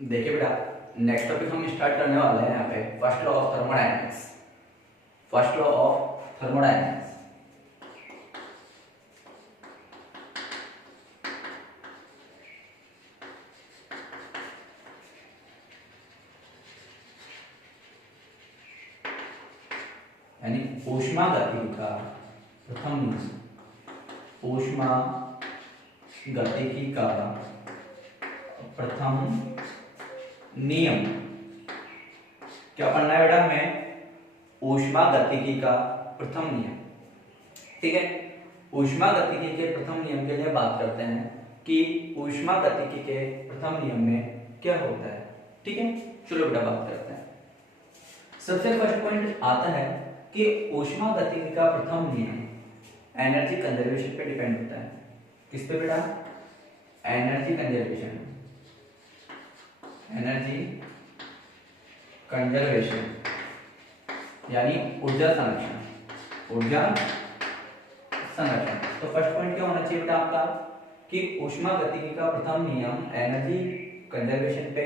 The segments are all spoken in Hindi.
देखिए बेटा, नेक्स्ट टॉपिक हम स्टार्ट करने वाले हैं यहाँ पे first law of thermodynamics. First law of thermodynamics. यानी ऊष्मागतिकी का प्रथम नियम, ऊष्मागतिकी का प्रथम नियम। क्या पढ़ना है बेटा हमें? ऊष्मागतिकी का प्रथम नियम। ठीक है, ऊष्मागतिकी के प्रथम नियम के लिए बात करते हैं कि ऊष्मागतिकी के प्रथम नियम में क्या होता है। ठीक है, चलो बेटा बात करते हैं। सबसे फर्स्ट पॉइंट आता है कि ऊष्मागतिकी का प्रथम नियम एनर्जी कंजर्वेशन पे डिपेंड होता है। किस पे बेटा? Energy conservation. एनर्जी कंजर्वेशन यानी ऊर्जा संरक्षण। ऊर्जा संरक्षण। तो फर्स्ट पॉइंट क्या होना चाहिए बेटा आपका कि ऊष्मागतिकी का प्रथम नियम एनर्जी कंजर्वेशन पे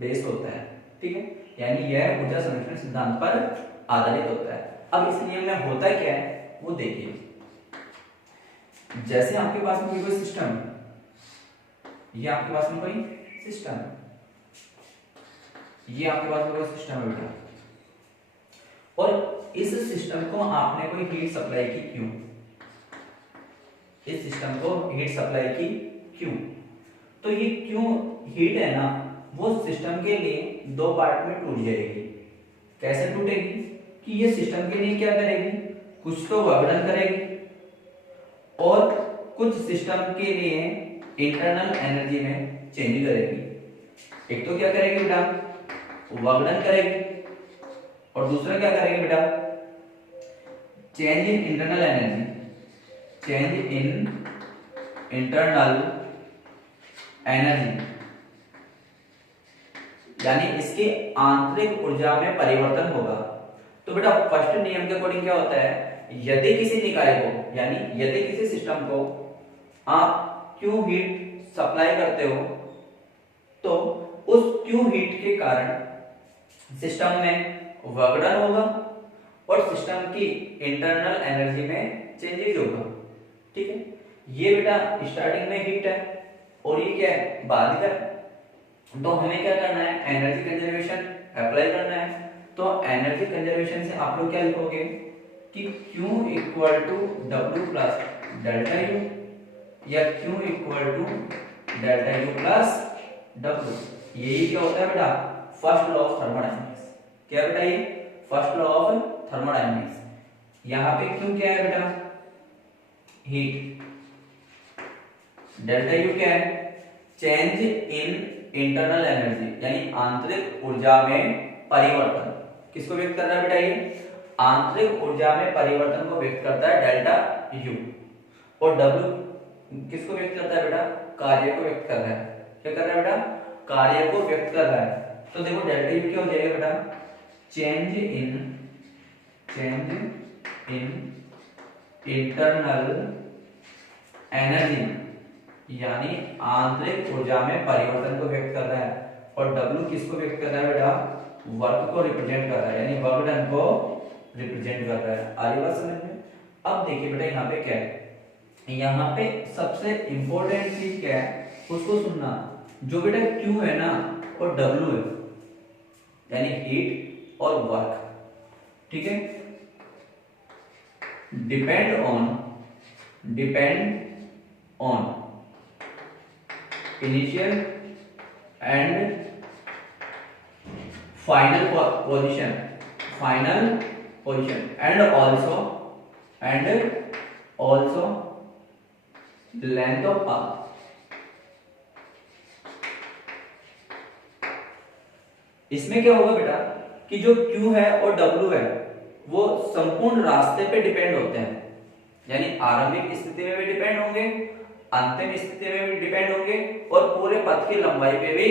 बेस्ड होता है। ठीक है, यानी यह ऊर्जा संरक्षण सिद्धांत पर आधारित होता है। अब इस नियम में होता क्या है वो देखिए। जैसे आपके पास में कोई सिस्टम, ये आपके पास में कोई सिस्टम, ये आपके पास में कोई सिस्टम है बेटा, और इस सिस्टम को आपने कोई हीट सप्लाई की क्यों? इस सिस्टम को हीट सप्लाई की क्यों? तो ये क्यों हीट है ना, वो सिस्टम के लिए दो पार्ट में टूट जाएगी। कैसे टूटेगी कि ये सिस्टम के लिए क्या करेगी, कुछ तो विघटन करेगी और कुछ सिस्टम के लिए इंटरनल एनर्जी में चेंज करेगी। एक तो क्या करेगी बेटा, विघटन करेगी, और दूसरा क्या करेगी बेटा, change in internal energy. Change in internal energy यानी इसके आंतरिक ऊर्जा में परिवर्तन होगा। तो बेटा फर्स्ट नियम के अकॉर्डिंग क्या होता है, यदि किसी निकाय को यानी यदि किसी सिस्टम को आप क्यू हीट सप्लाई करते हो तो उस क्यू हीट के कारण सिस्टम में विघटन होगा और सिस्टम की इंटरनल एनर्जी में चेंजेस होगा। ठीक है, ये बेटा स्टार्टिंग में हीट है और ये क्या है, बाद का। तो हमें क्या करना है, एनर्जी कंजर्वेशन अप्लाई करना है। तो एनर्जी कंजर्वेशन से आप लोग क्या लिखोगे कि Q equal to W plus delta U या Q equal to delta U plus W. यही क्या होता है बेटा, फर्स्ट लॉ ऑफ थर्मोडायनेमिक्स। क्या बेटा, ये फर्स्ट लॉ ऑफ थर्मोडायनेमिक्स। यहाँ पे Q क्या है बेटा, हीट, डेल्टा यू क्या है, चेंज इन इंटरनल एनर्जी यानी आंतरिक ऊर्जा में परिवर्तन। किसको व्यक्त कर रहा है बेटा, ये आंतरिक ऊर्जा में परिवर्तन को व्यक्त करता है डेल्टा यू। और डब्ल्यू किसको व्यक्त करता है बेटा, कार्य को व्यक्त कर रहा है। क्या कर रहा है बेटा, कार्य को व्यक्त कर रहा है। तो देखो डेल्टा यू क्या हो जाएगा बेटा, चेंज इन इंटरनल एनर्जी यानी आंतरिक ऊर्जा में परिवर्तन को व्यक्त कर रहा है। और W किसको व्यक्त कर रहा है बेटा, वर्क को रिप्रेजेंट कर रहा है यानी विघटन को रिप्रेजेंट कर रहा है। आ रही बात समझ में? अब देखिए बेटा यहाँ पे क्या है, यहाँ पे सबसे इंपॉर्टेंट चीज क्या है उसको सुनना। जो बेटा Q है ना और W है यानी हीट और वर्क। ठीक है, depend on initial and final position and also length of path. इसमें क्या होगा बेटा कि जो Q है और W है वो संपूर्ण रास्ते पे डिपेंड होते हैं, यानी आरंभिक स्थिति में भी डिपेंड होंगे, अंतिम स्थिति में भी डिपेंड होंगे और पूरे पथ की लंबाई पे भी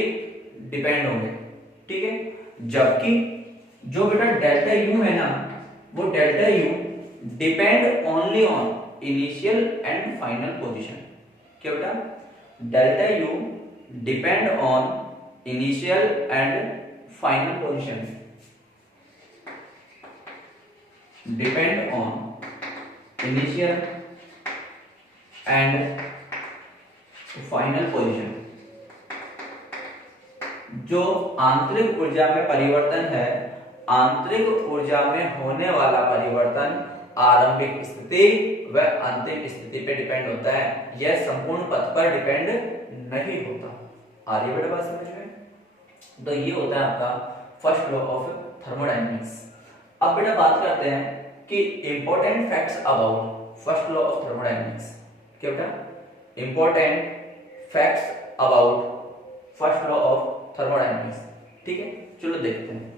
डिपेंड होंगे। ठीक है, जबकि जो बेटा डेल्टा यू है ना, वो delta U depend only on initial and final position. क्या बेटा, delta U depend on initial and final position depend on initial and final position. जो आंतरिक ऊर्जा में परिवर्तन है, आंतरिक ऊर्जा में होने वाला परिवर्तन आरंभिक स्थिति व अंतिम स्थिति पे डिपेंड होता है, यह संपूर्ण पथ पर डिपेंड नहीं होता। आ रही है बेटा बात समझ में? तो ये होता है आपका फर्स्ट लॉ ऑफ थर्मोडायनेमिक्स। अब बेटा बात करते हैं कि important facts about first law of thermodynamics. क्या बेटा? Important facts about first law of thermodynamics. ठीक है, चलो देखते हैं।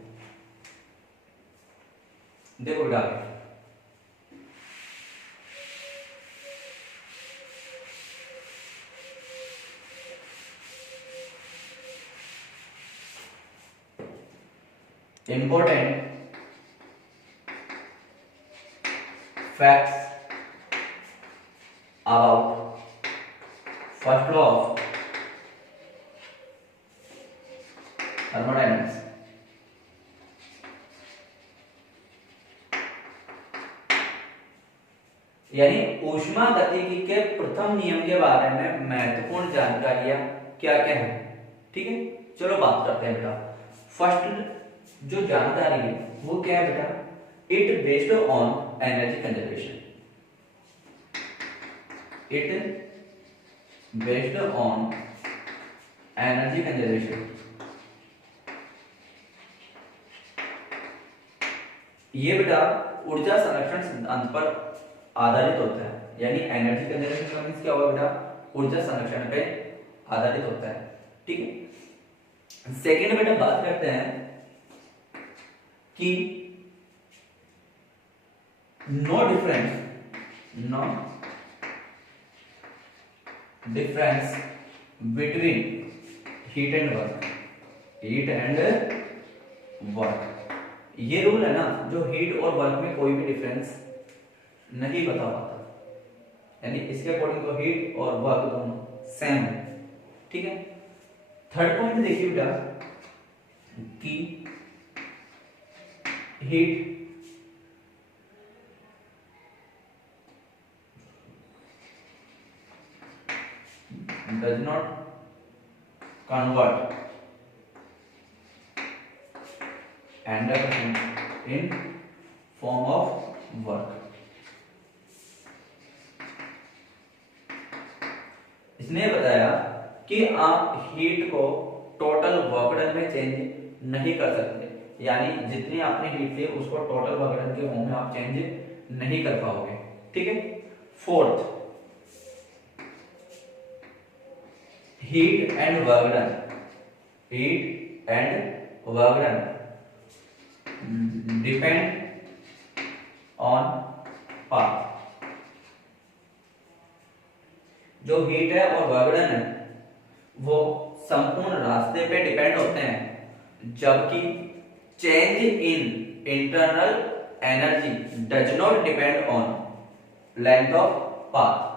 देखो बेटा, important facts about first law of thermodynamics। यानी ऊष्मागतिकी के प्रथम नियम के बारे में महत्वपूर्ण जानकारियां क्या क्या है। ठीक है, चलो बात करते हैं बेटा। फर्स्ट जो जानकारी है वो क्या है बेटा? It based on energy conservation. It based on energy conservation. ये बेटा ऊर्जा संरक्षण सिद्धांत पर आधारित होता है। यानी एनर्जी कंजर्वेशन का मींस क्या होगा बेटा? ऊर्जा संरक्षण पे आधारित होता है। ठीक है, सेकेंड बेटा बात करते हैं कि no difference between heat and work. ये रूल है ना, जो हीट और वर्क में कोई भी डिफरेंस नहीं बता पाता। यानी इसके अकॉर्डिंग तो हीट और वर्क दोनों सेम है। ठीक है, थर्ड पॉइंट देखिए बेटा कि heat does not convert and in form of work। इसने बताया कि आप हीट को टोटल वर्क डन में चेंज नहीं कर सकते। यानी जितनी आपने हीट ली उसको टोटल वर्क डन के फॉर्म में आप चेंज नहीं कर पाओगे। ठीक है, fourth, heat and work done depend on path. जो हीट है और वर्क डन है वो संपूर्ण रास्ते पे डिपेंड होते हैं, जबकि change in internal energy does not depend on length of path.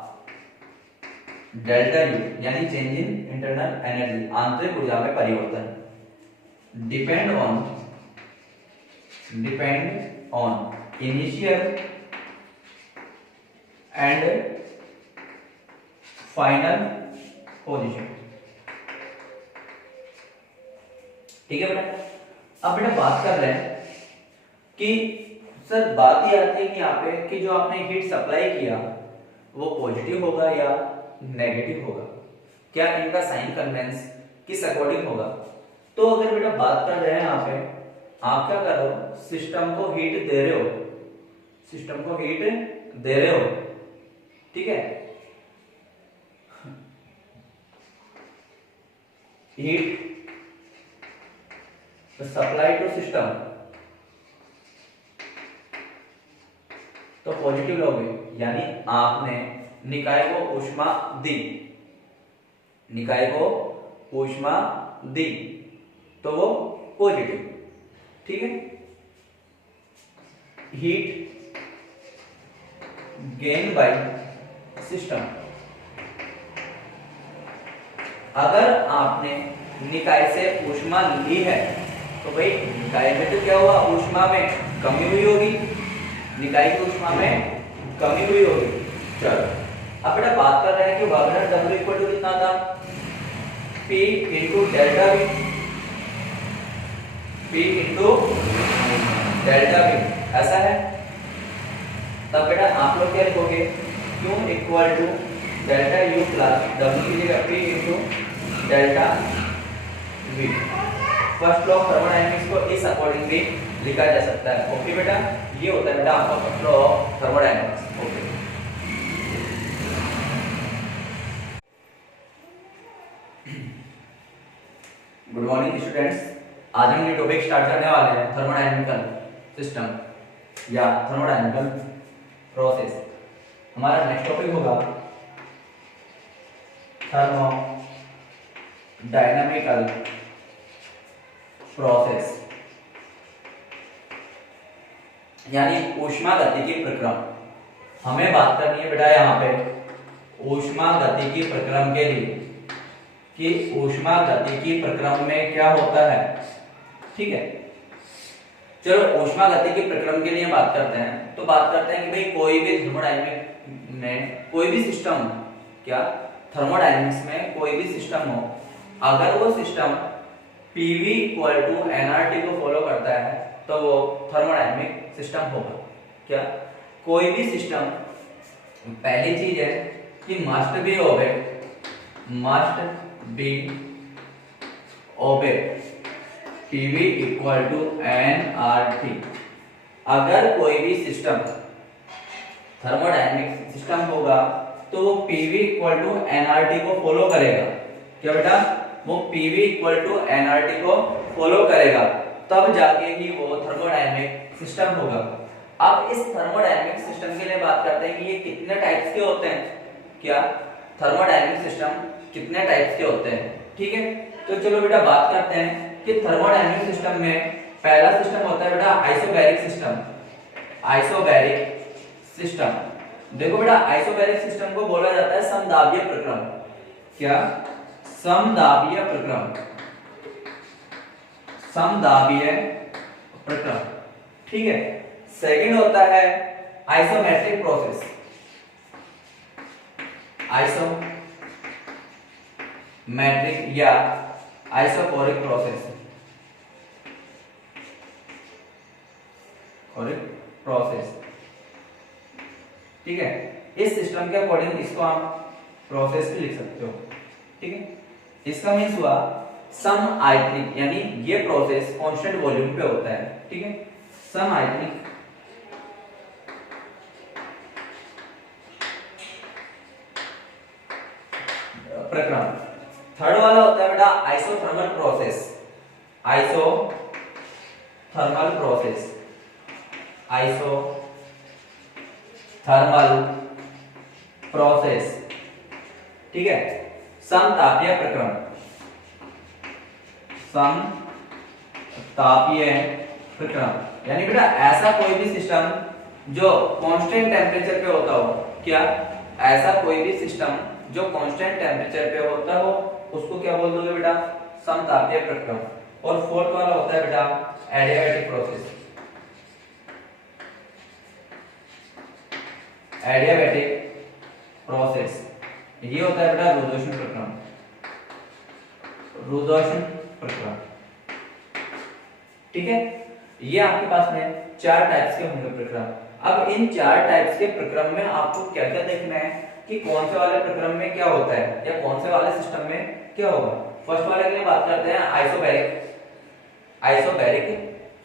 Delta U यानी चेंज इन इंटरनल एनर्जी, आंतरिक ऊर्जा में परिवर्तन, depend on initial and final position. ठीक है बेटा, अब बेटा बात कर रहे हैं कि सर बात ही आती है कि यहाँ पे कि जो आपने हीट सप्लाई किया वो पॉजिटिव होगा या नेगेटिव होगा, क्या इनका साइन कन्वेंस किस अकॉर्डिंग होगा। तो अगर बेटा बात कर रहे हैं यहाँ पे, आप क्या कर रहे हो? सिस्टम को हीट दे रहे हो, ठीक है, हीट सप्लाई टू सिस्टम तो पॉजिटिव लोगे, यानी आपने निकाय को ऊष्मा दी तो वो पॉजिटिव। ठीक है, हीट गेन बाय सिस्टम, अगर आपने निकाय से ऊष्मा ली है तो भाई निकाय में तो क्या हुआ, ऊष्मा में कमी हुई होगी, निकाय की ऊष्मा में कमी हुई होगी। चलो अब बेटा बात कर रहे हैं कि work done W equal to कितना था, P into delta V, P into delta V ऐसा है। तब बेटा आप लोग क्या लिखोगे, Q equal to delta U plus W की जगह P into delta V। First law of thermodynamics को इस अकॉर्डिंग भी लिखा जा सकता है। ओके बेटा, ये होता है बेटा आपका first law of thermodynamics. Okay good morning students, आज हम ये टॉपिक स्टार्ट करने वाले हैं थर्मोडायनेमिकल सिस्टम या थर्मोडायनेमिकल प्रोसेस। हमारा नेक्स्ट टॉपिक होगा थर्मोडायनामिकल प्रोसेस यानी ऊष्मागतिकी प्रक्रम। हमें बात करनी है बेटा यहाँ पे ऊष्मागतिकी प्रक्रम के लिए कि ऊष्मागतिकी प्रक्रम में क्या होता है। ठीक है, चलो ऊष्मागतिकी प्रक्रम के लिए बात करते हैं। तो बात करते हैं कि भाई कोई भी थर्मोडायनेमिक्स में कोई भी सिस्टम, क्या थर्मोडायनेमिक्स में कोई भी सिस्टम हो, अगर वो system PV equal to nRT को फॉलो करता है तो वो थर्मोडायनेमिक सिस्टम होगा। क्या कोई भी सिस्टम, पहली चीज है कि must be obey PV equal to nRT। अगर कोई भी सिस्टम थर्मोडायनेमिक सिस्टम होगा तो वो PV इक्वल टू nRT को फॉलो करेगा। क्या बेटा, वो PV इक्वल टू nRT को फॉलो करेगा, तब जाके ही वो थर्मोडायनेमिक सिस्टम होगा। अब इस थर्मोडायनेमिक सिस्टम के लिए बात करते हैं कि ये कितने टाइप्स के होते हैं। क्या थर्मोडायनेमिक सिस्टम कितने टाइप्स के होते हैं। ठीक है, तो चलो बेटा बात करते हैं कि थर्मोडायनेमिक सिस्टम में पहला सिस्टम होता है बेटा आइसोबैरिक सिस्टम। आइसोबैरिक सिस्टम, देखो बेटा आइसोबैरिक सिस्टम को बोला जाता है समदाबीय प्रक्रम। क्या समदाबीय प्रक्रम, समदाबीय प्रक्रम। ठीक है, सेकंड होता है आइसोमेट्रिक प्रोसेस। आइसोमेट्रिक या आइसोकोरिक प्रोसेस, प्रोसेस। ठीक है, इस सिस्टम के अकॉर्डिंग इसको आप प्रोसेस भी लिख सकते हो। ठीक है, इसका मीन्स हुआ सम आयतनिक, यानी ये प्रोसेस कांस्टेंट वॉल्यूम पे होता है। ठीक है, सम आयतनिक प्रक्रम। थर्ड वाला होता है बेटा isothermal process. Isothermal process, isothermal process. ठीक है, समतापीय प्रक्रम, समतापीय प्रक्रम यानी बेटा ऐसा कोई भी सिस्टम जो कांस्टेंट टेम्परेचर पे होता हो। क्या ऐसा कोई भी सिस्टम जो कांस्टेंट टेम्परेचर पे होता हो उसको क्या बोल दोगे बेटा, समतापीय प्रक्रम। और फोर्थ वाला होता है बेटा एडियाबैटिक प्रोसेस। एडियाबैटिक प्रोसेस ये होता है बेटा रुद्धोष्ण प्रक्रम। रुद्धोष्ण प्रक्रम। ठीक है, ये आपके पास में 4 टाइप्स के होंगे प्रक्रम। अब इन 4 टाइप्स के प्रक्रम में आपको क्या क्या देखना है कि कौन से वाले प्रक्रम में क्या होता है या कौन से वाले सिस्टम में क्या होगा। फर्स्ट वाले के लिए बात करते हैं आइसोबैरिक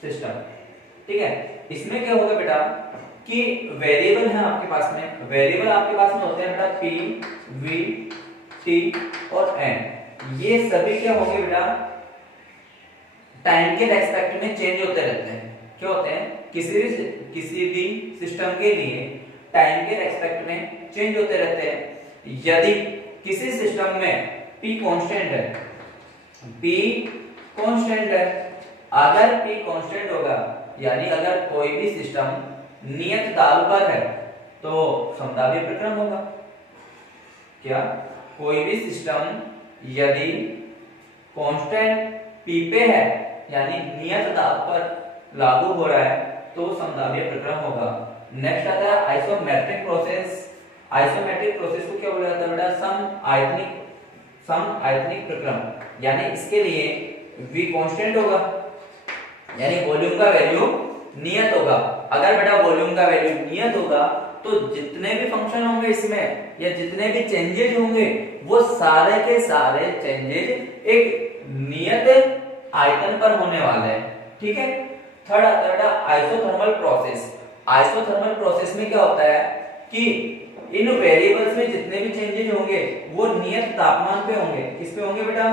सिस्टम। ठीक है, इसमें क्या होगा बेटा कि वेरिएबल है आपके पास में, वेरिएबल आपके पास में होते हैं बेटा P, V, T और N। ये सभी क्या होंगे बेटा टाइम के रेस्पेक्ट में चेंज होते रहते हैं। क्या होते हैं, किसी भी सिस्टम के लिए टाइम के रेस्पेक्ट में चेंज होते रहते हैं। यदि किसी सिस्टम में P कांस्टेंट है, अगर P कांस्टेंट होगा यानी अगर कोई भी सिस्टम नियत दाब पर है तो समदाबीय प्रक्रम होगा। क्या कोई भी सिस्टम यदि कांस्टेंट पी पे है यानी नियत दाब पर लागू हो रहा है तो समदाबीय प्रक्रम होगा। नेक्स्ट आता है आइसोमेट्रिक प्रोसेस। आइसोमेट्रिक प्रोसेस को क्या बोला जाता है बेटा? सम आयतनिक प्रक्रम, यानी इसके लिए v कांस्टेंट होगा यानी वॉल्यूम का वैल्यू नियत होगा। अगर बेटा वॉल्यूम का वैल्यू नियत होगा तो जितने भी फंक्शन होंगे इसमें या जितने भी चेंजेज होंगे वो सारे के सारे चेंजेज एक नियत आयतन पर होने वाले हैं। ठीक है। थर्ड आता है आइसोथर्मल प्रोसेस। आइसोथर्मल प्रोसेस में क्या होता है कि इन वेरिएबल्स में जितने भी चेंजेस होंगे वो नियत तापमान पे होंगे। किस पे होंगे बेटा?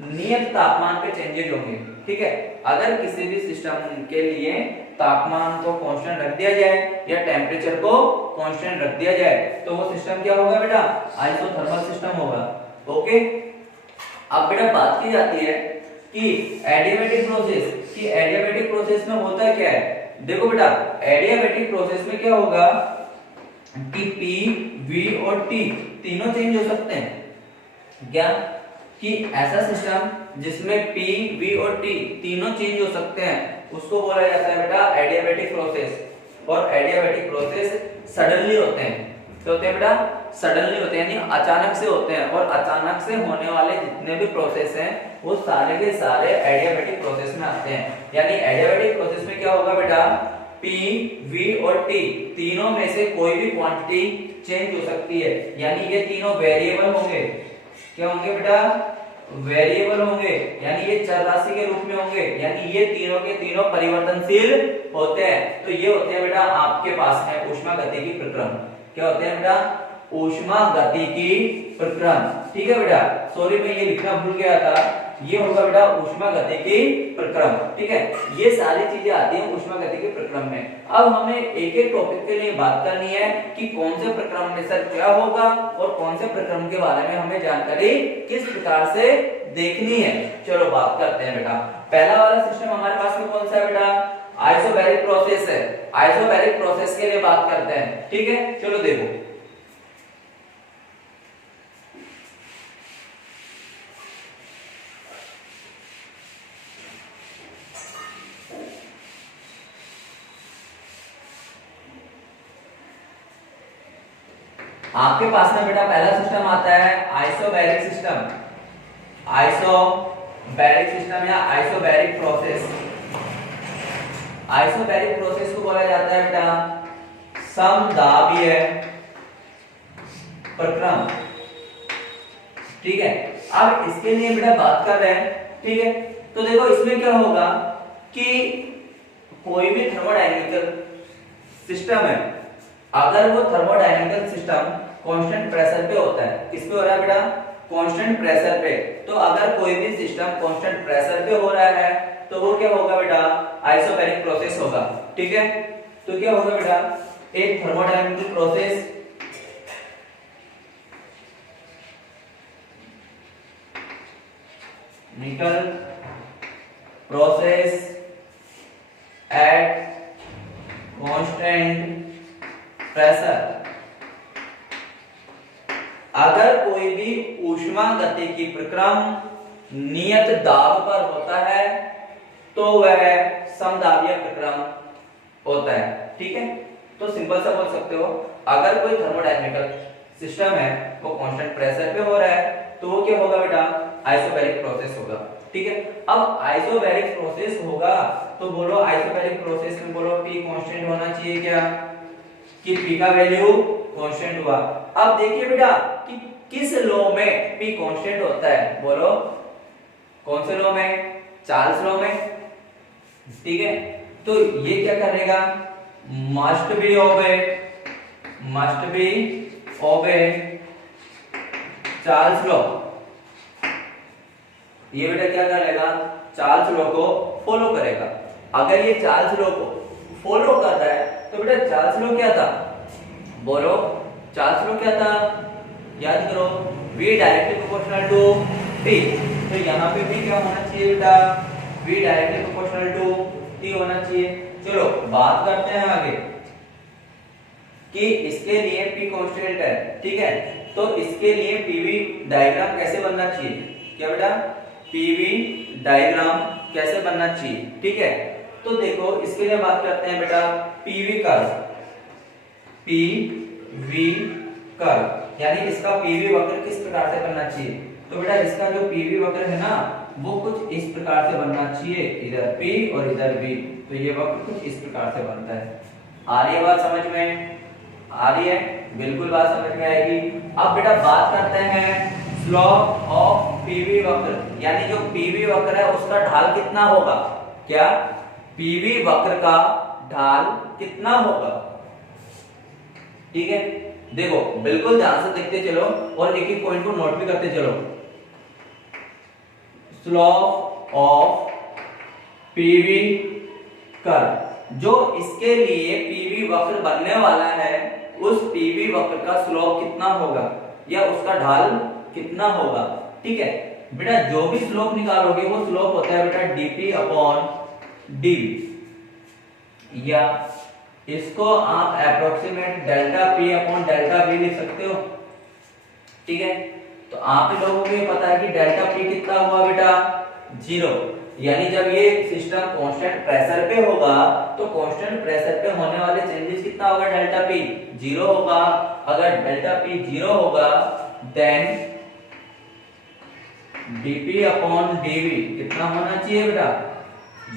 नियत तापमान पे चेंजेस होंगे। ठीक है। अगर किसी भी सिस्टम के लिए तापमान को कांस्टेंट रख दिया जाए या टेम्परेचर को कांस्टेंट रख दिया जाए तो वो सिस्टम क्या होगा बेटा? आइसोथर्मल सिस्टम होगा। ओके। अब बेटा बात की जाती है कि एडियाबैटिक प्रोसेस, कि एडियाबैटिक प्रोसेस में होता क्या है? देखो बेटा, एडियाबैटिक प्रोसेस में क्या होगा कि P, V और T तीनों चेंज हो सकते हैं। क्या? कि ऐसा सिस्टम जिसमें P, V और T तीनों चेंज हो सकते हैं उसको बोला जाता है बेटा एडियाबैटिक प्रोसेस। और एडियाबैटिक प्रोसेस सडनली होते हैं। तो होते हैं बेटा सडनली होते हैं यानी अचानक से होते हैं। और अचानक से होने वाले जितने भी प्रोसेस हैं वो सारे के सारे एडियाबैटिक प्रोसेस में आते हैं। यानी एडियाबैटिक प्रोसेस में क्या होगा बेटा? P, V और T तीनों में से कोई भी क्वांटिटी चेंज हो सकती है। यानी ये तीनों वेरिएबल होंगे। क्या होंगे बेटा? वेरिएबल होंगे यानी ये चर राशि के रूप में होंगे। यानी ये तीनों के तीनों परिवर्तनशील होते हैं। तो ये होते हैं बेटा आपके पास है ऊष्मागतिकी प्रक्रम। क्या होते हैं बेटा? ऊष्मागतिकी प्रक्रम। ठीक है बेटा, सॉरी मैं ये लिखना भूल गया था। ये होगा बेटा ऊष्मागतिकी प्रक्रम। ठीक है। ये सारी चीजें आती हैं ऊष्मागतिकी प्रक्रम में। अब हमें एक एक टॉपिक के लिए बात करनी है कि कौन से प्रक्रम में सर क्या होगा और कौन से प्रक्रम के बारे में हमें जानकारी किस प्रकार से देखनी है। चलो बात करते हैं बेटा। पहला वाला सिस्टम हमारे पास में कौन सा है बेटा? आइसोबैरिक प्रोसेस है। आइसोबैरिक प्रोसेस के लिए बात करते हैं। ठीक है, चलो देखो। आपके पास में बेटा पहला सिस्टम आता है आइसोबैरिक सिस्टम। आइसोबैरिक सिस्टम या आइसोबैरिक प्रोसेस। आइसोबैरिक प्रोसेस को बोला जाता है बेटा समदाबीय प्रक्रम। ठीक है। अब इसके लिए बेटा बात कर रहे हैं। ठीक है। तो देखो इसमें क्या होगा कि कोई भी थर्मोडायनेमिकल सिस्टम है, अगर वो थर्मोडायनेमिकल सिस्टम कांस्टेंट प्रेशर पे होता है। किस पे हो रहा है बेटा? कांस्टेंट प्रेशर पे। तो अगर कोई भी सिस्टम कांस्टेंट प्रेशर पे हो रहा है तो वो क्या होगा बेटा? आइसोबैरिक प्रोसेस होगा। ठीक है। तो क्या होगा बेटा? एक थर्मोडायनेमिकल प्रोसेस निकल प्रोसेस एट कांस्टेंट प्रेशर। अगर कोई भी ऊष्मागतिकी प्रक्रम नियत दाब पर होता है तो वह समदाबीय प्रक्रम होता है। ठीक है। तो सिंपल सा बोल सकते हो, अगर कोई थर्मोडायनेमिकल सिस्टम है वो कांस्टेंट प्रेशर पे हो रहा है तो वो क्या होगा बेटा? आइसोबैरिक प्रोसेस होगा। ठीक है। अब आइसोबैरिक प्रोसेस होगा तो बोलो आइसोबैरिक प्रोसेस में बोलो P कांस्टेंट होना चाहिए क्या? कि P का वैल्यू कांस्टेंट हुआ। अब देखिए बेटा कि किस लॉ में P कांस्टेंट होता है। बोलो कौन से लॉ में? चार्ल्स लॉ में। ठीक है। तो ये क्या करेगा? Must be obey Charles law. ये बेटा क्या करेगा? चार्ल्स लॉ को फॉलो करेगा। अगर ये चार्ल्स लॉ को फॉलो करता है तो बेटा चार्ल्स लॉ क्या था? बोलो चार्ल्स लॉ क्या था? याद करो, V directly proportional to T। तो यहाँ पे भी क्या होना चाहिए बेटा? V directly proportional to T होना चाहिए। चलो बात करते हैं आगे कि इसके लिए P कांस्टेंट है। ठीक है। तो इसके लिए PV डायग्राम कैसे बनना चाहिए? क्या बेटा, पीवी डायग्राम कैसे बनना चाहिए, ठीक है। तो देखो इसके लिए बात करते हैं बेटा पीवी कर्व, पीवी कर्व यानी इसका पीवी वक्र किस प्रकार से बनना चाहिए। तो बेटा इसका जो पीवी वक्र है ना वो कुछ इस प्रकार से बनना चाहिए, इधर P और इधर V, तो ये वक्र कुछ इस प्रकार से बनता है। आ रही है बात समझ में, आ रही है, बिल्कुल बात समझ में आएगी। अब बेटा बात करते हैं स्लोप ऑफ पीवी वक्र, यानी जो पीवी वक्र है उसका ढाल कितना होगा, क्या पीवी वक्र का ढाल कितना होगा, ठीक है। देखो बिल्कुल ध्यान से देखते चलो और एक एक पॉइंट को नोट भी करते चलो। स्लोप ऑफ पीवी कर्व, जो इसके लिए पीवी वक्र बनने वाला है उस पीवी वक्र का स्लोप कितना होगा या उसका ढाल कितना होगा, ठीक है। बेटा जो भी स्लोप निकालोगे वो स्लोप होता है बेटा dp अपॉन dv, या इसको आप approximate delta p upon delta v लिख सकते हो, ठीक है। तो आप लोगों को ये पता है कि डेल्टा p कितना हुआ बेटा 0, यानी जब ये सिस्टम कांस्टेंट प्रेशर पे होगा तो कांस्टेंट प्रेशर पे होने वाले चेंजेस कितना होगा, डेल्टा p 0 होगा। अगर डेल्टा p 0 होगा देन dp अपॉन dv कितना होना चाहिए बेटा,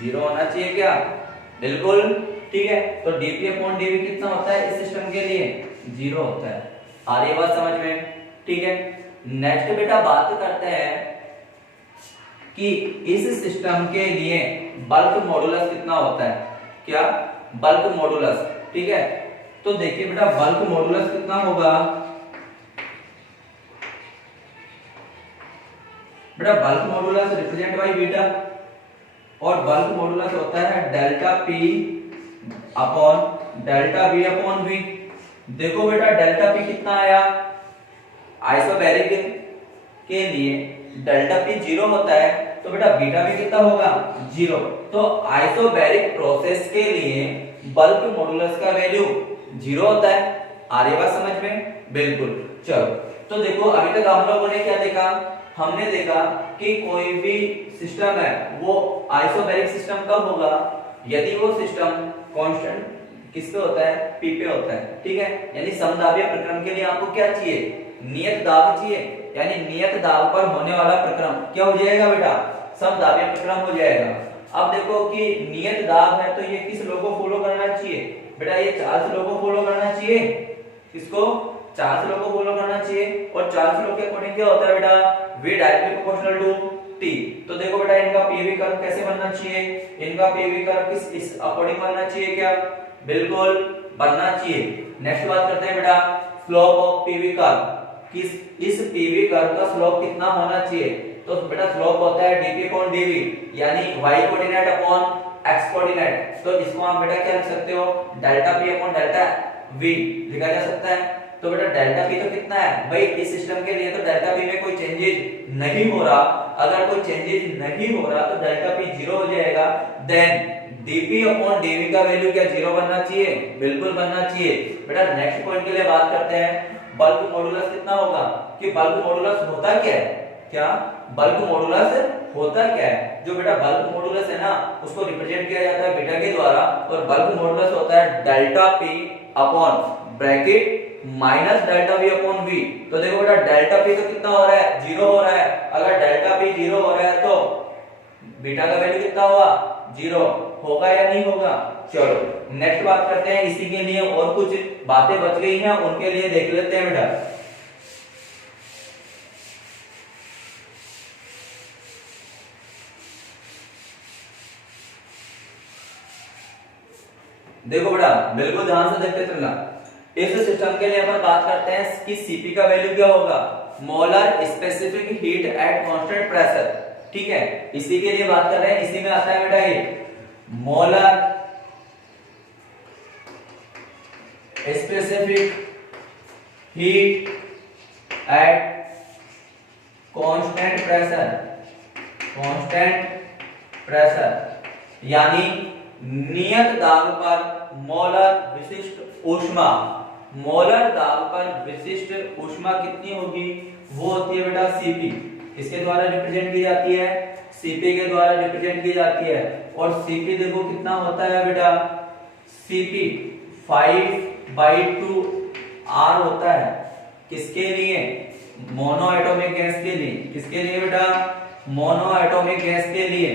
0 होना चाहिए क्या, बिल्कुल, ठीक है। तो dp अपॉन dv कितना होता है इस सिस्टम के लिए, 0 होता है। आ रही बात समझ में, ठीक है। नेक्स्ट बेटा बात करते हैं कि इस सिस्टम के लिए बल्क मॉडुलस कितना होता है, क्या बल्क मॉडुलस, ठीक है। तो देखिए बेटा बल्क मॉडुलस कितना होगा, बेटा bulk modulus represent by beta और बल्क मॉडुलस होता है delta p upon delta v upon v। देखो बेटा डेल्टा p कितना आया, आइसोबैरिक के लिए डेल्टा p 0 होता है तो बेटा बीटा भी कितना होगा 0। तो आइसोबैरिक प्रोसेस के लिए बल्क मॉडुलस का वैल्यू 0 होता है। आ रही बात समझ में, बिल्कुल। चलो तो देखो अभी तक हम लोगों ने क्या देखा, हमने देखा कि कोई भी सिस्टम है वो आइसोबैरिक सिस्टम कब होगा, यदि वो सिस्टम कांस्टेंट किस पे होता है, P पे होता है, ठीक है। यानी समदाबीय प्रक्रम के लिए आपको क्या चाहिए, नियत दाब चाहिए, यानी नियत दाब पर होने वाला प्रक्रम क्या हो जाएगा बेटा, समदाबीय प्रक्रम हो जाएगा। अब देखो कि नियत दाब है तो ये किस लॉ को फॉलो करना चाहिए बेटा, ये चार्ल्स लॉ को फॉलो करना चाहिए, किसको, चार्ल्स लॉ को फॉलो करना चाहिए। और चार्ल्स लॉ के अकॉर्डिंग क्या होता है बेटा, v directly proportional to t। तो देखो बेटा इनका पीवी कर्व कैसे बनना चाहिए, इनका पीवी कर्व किस इस अकॉर्डिंग बनना चाहिए, क्या बिल्कुल बनना चाहिए। नेक्स्ट बात करते हैं बेटा स्लोप ऑफ पीवी कर्व, किस इस पीवी कर्व का स्लोप कितना होना चाहिए। तो बेटा स्लोप होता है dp अपॉन dv, यानी y coordinate upon x coordinate. तो इसको आप बेटा क्या लिख सकते हो, delta p upon delta v लिखा जा सकता है। तो बेटा डेल्टा p तो कितना है भाई, इस सिस्टम के लिए तो डेल्टा p में कोई चेंजेस नहीं हो रहा, अगर कोई चेंजेस नहीं हो रहा तो डेल्टा p 0 हो जाएगा। देन dp अपॉन dv का वैल्यू क्या 0 बनना चाहिए, बिल्कुल बनना चाहिए। बेटा नेक्स्ट पॉइंट के लिए बात करते हैं बल्क मॉडुलस कितना होगा, कि बल्क मॉडुलस होता क्या है, क्या बल्क मॉडुलस होता क्या है। जो बेटा बल्क मॉडुलस है ना उसको रिप्रेजेंट किया जाता है बीटा के द्वारा, और बल्क मॉडुलस होता है delta p upon bracket minus delta v upon v। तो देखो बेटा डेल्टा p तो कितना हो रहा है, 0 हो रहा है। अगर डेल्टा p 0 हो रहा है तो बीटा का वैल्यू कितना होगा, 0 होगा या नहीं होगा। चलो नेक्स्ट बात करते हैं, इसी के लिए और कुछ बातें बच गई हैं उनके लिए देख लेते हैं बेटा। देखो बेटा बिल्कुल ध्यान से देखते चलना। इस सिस्टम के लिए अपन बात करते हैं कि सीपी का वैल्यू क्या होगा, molar specific heat at constant pressure, ठीक है। इसी के लिए बात कर रहे हैं, इसी में आता है बेटा ये molar specific heat at constant pressure, constant pressure यानी नियत दाब पर मोलर विशिष्ट ऊष्मा, मोलर दाब पर विशिष्ट ऊष्मा कितनी होगी, वो होती है बेटा सीपी, किसके द्वारा रिप्रेजेंट की जाती है, Cp के द्वारा रिप्रेजेंट की जाती है। और Cp देखो कितना होता है बेटा, Cp 5/2 R होता है। किसके लिए, मोनो एटॉमिक गैस के लिए। किसके लिए बेटा, मोनो एटॉमिक गैस के लिए,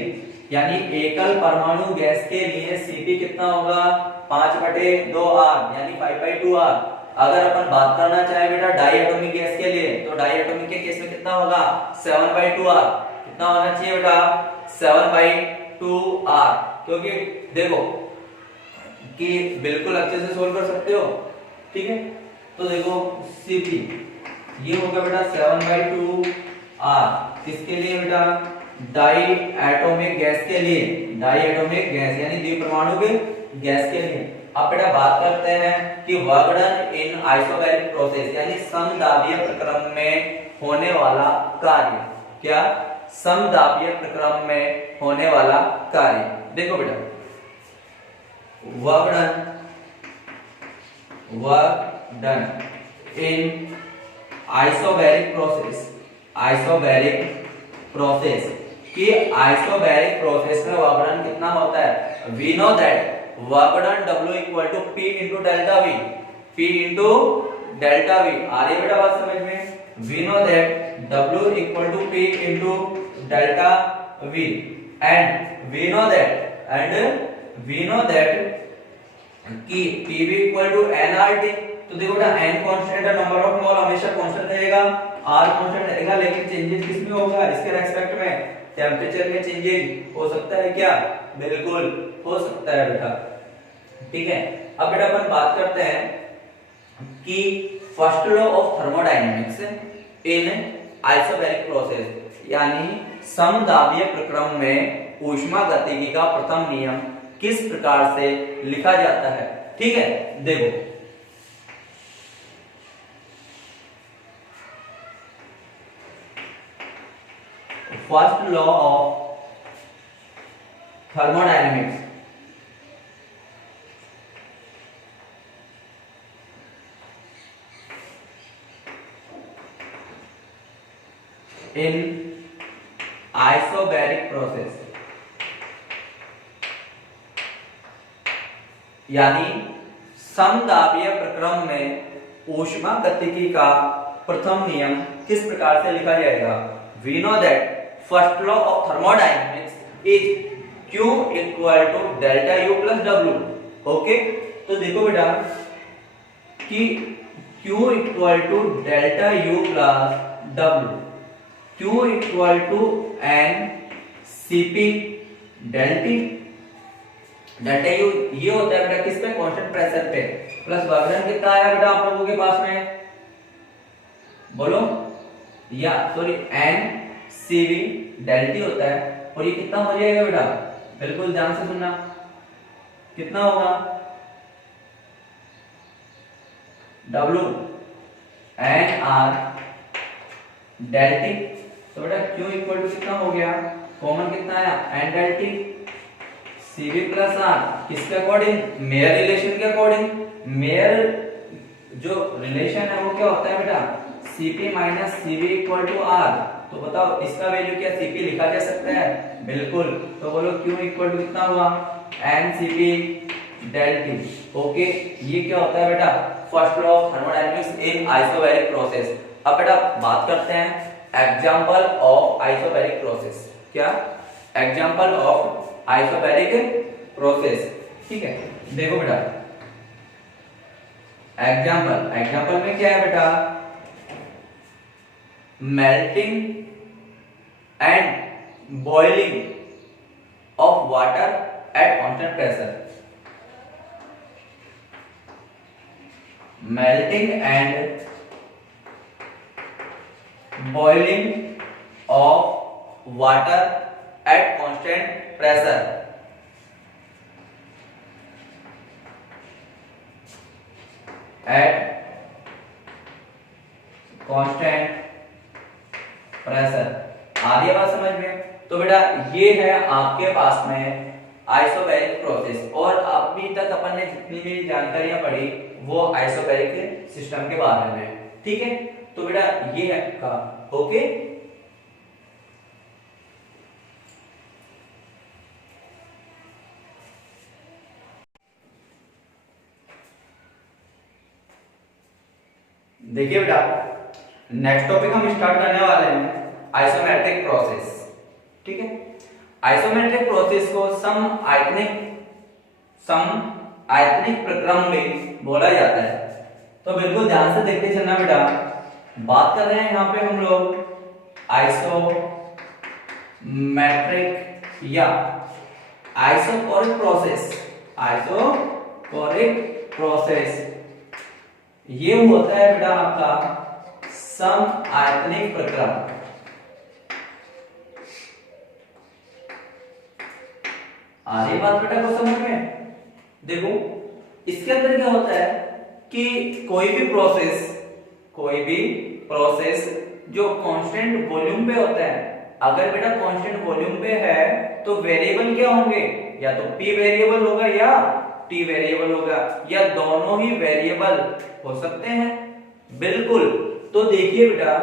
यानी एकल परमाणु गैस के लिए Cp कितना होगा, 5/2R यानी 5/2R। अगर अपन बात करना चाहे बेटा डाई एटॉमिक गैस के लिए, तो डाई एटॉमिक के केस में कितना होगा, 7/2R। कितना होना चाहिए बेटा, 7/2R। क्योंकि देखो कि बिल्कुल अच्छे से सोल्व कर सकते हो, ठीक है। तो देखो Cp ये होगा बेटा 7/2R। किसके लिए बेटा, डाई एटॉमिक गैस के लिए, डाई एटॉमिक गैस यानी द्विपरमाणु के गैस के लिए। अब बेटा बात करते हैं कि work done in isobaric process यानी समदाबीय प्रक्रम में होने वाला कार्य। क्या, समदाबीय प्रक्रम में होने वाला कार्य। देखो बेटा work done in isobaric process कि आइसोबैरिक प्रोसेस में वर्क डन कितना होता है। We know that work done W equal to P into delta V, P into delta V। आ रही है बेटा बात समझ में। We know that W equal to P into delta V and we know that कि PV इक्वल टू nRT। तो देखो बेटा n कांस्टेंट है, नंबर ऑफ मोल हमेशा कांस्टेंट रहेगा, R कांस्टेंट रहेगा, लेकिन चेंजेस किसमें होगा, इसके रेस्पेक्ट में टेम्परेचर में चेंजेस हो सकता है क्या, बिल्कुल हो सकता है बेटा, ठीक है। अब बेटा अपन बात करते हैं कि first law of thermodynamics in isobaric process यानी समदाबीय प्रक्रम में ऊष्मागतिकी का प्रथम नियम किस प्रकार से लिखा जाता है, ठीक है। देखो first law of thermodynamics in isobaric process यानी समदाबीय प्रक्रम में ऊष्मागतिकी का प्रथम नियम किस प्रकार से लिखा जाएगा। We know that first law of thermodynamics is Q equal to delta U plus W। Okay, तो देखो बेटा कि Q equal to delta U plus W, Q equal to n Cp del T. Delta U ये होता है बेटा किस पे, कांस्टेंट प्रेशर पे, प्लस वर्क डन कितना आया बेटा आप लोगों के पास में, बोलो, या सॉरी n Cv डेल्टी होता है। और ये कितना हो जाएगा बेटा, बिल्कुल ध्यान से सुनना, कितना होगा, W n R डेल्टी। तो बेटा Q इक्वल टू कितना हो गया, कॉमन कितना आया, n डेल्टी Cv प्लस R। किसके अकॉर्डिंग, मेयर रिलेशन के अकॉर्डिंग। मेयर जो रिलेशन है वो क्या होता है बेटा, Cp minus Cv equal to R। तो बताओ इसका वैल्यू क्या Cp लिखा जा सकता है, बिल्कुल। तो बोलो Q इक्वल टू कितना हुआ, n Cp डेल्टी। ओके, ये क्या होता है बेटा, first law of thermodynamics in isobaric process. अब बेटा बात करते हैं एग्जांपल ऑफ आइसोबैरिक प्रोसेस। क्या, एग्जांपल ऑफ आइसोबैरिक प्रोसेस, ठीक है। देखो बेटा एग्जांपल में क्या है बेटा, melting and boiling of water at constant pressure. Melting and boiling of water at constant pressure. At constant pressure. आ रही है बात समझ में। तो बेटा ये है आपके पास में आइसोबैरिक प्रोसेस, और अभी तक अपन ने जितनी भी जानकारियां पढ़ी वो आइसोबैरिक सिस्टम के बारे में, ठीक है। तो बेटा ये है आपका, ओके। देखिए बेटा, नेक्स्ट टॉपिक हम स्टार्ट करने वाले हैं आइसोमेट्रिक प्रोसेस। ठीक है, आइसोमेट्रिक प्रोसेस को सम आयतनिक प्रक्रम में बोला जाता है। तो बिल्कुल ध्यान से देखते चलना बेटा, बात कर रहे हैं यहाँ पे हम लोग आइसोमेट्रिक या आइसोकोरिक प्रोसेस ये होता है बेटा आपका सम आयतनिक प्रक्रम। आ रही बात बेटा को समझ में? देखो इसके अंदर क्या होता है कि कोई भी प्रोसेस जो कांस्टेंट वॉल्यूम पे होता है, अगर बेटा कांस्टेंट वॉल्यूम पे है तो वेरिएबल क्या होंगे, या तो p वेरिएबल होगा या t वेरिएबल होगा, या दोनों ही वेरिएबल हो सकते हैं। बिल्कुल। तो देखिए बेटा,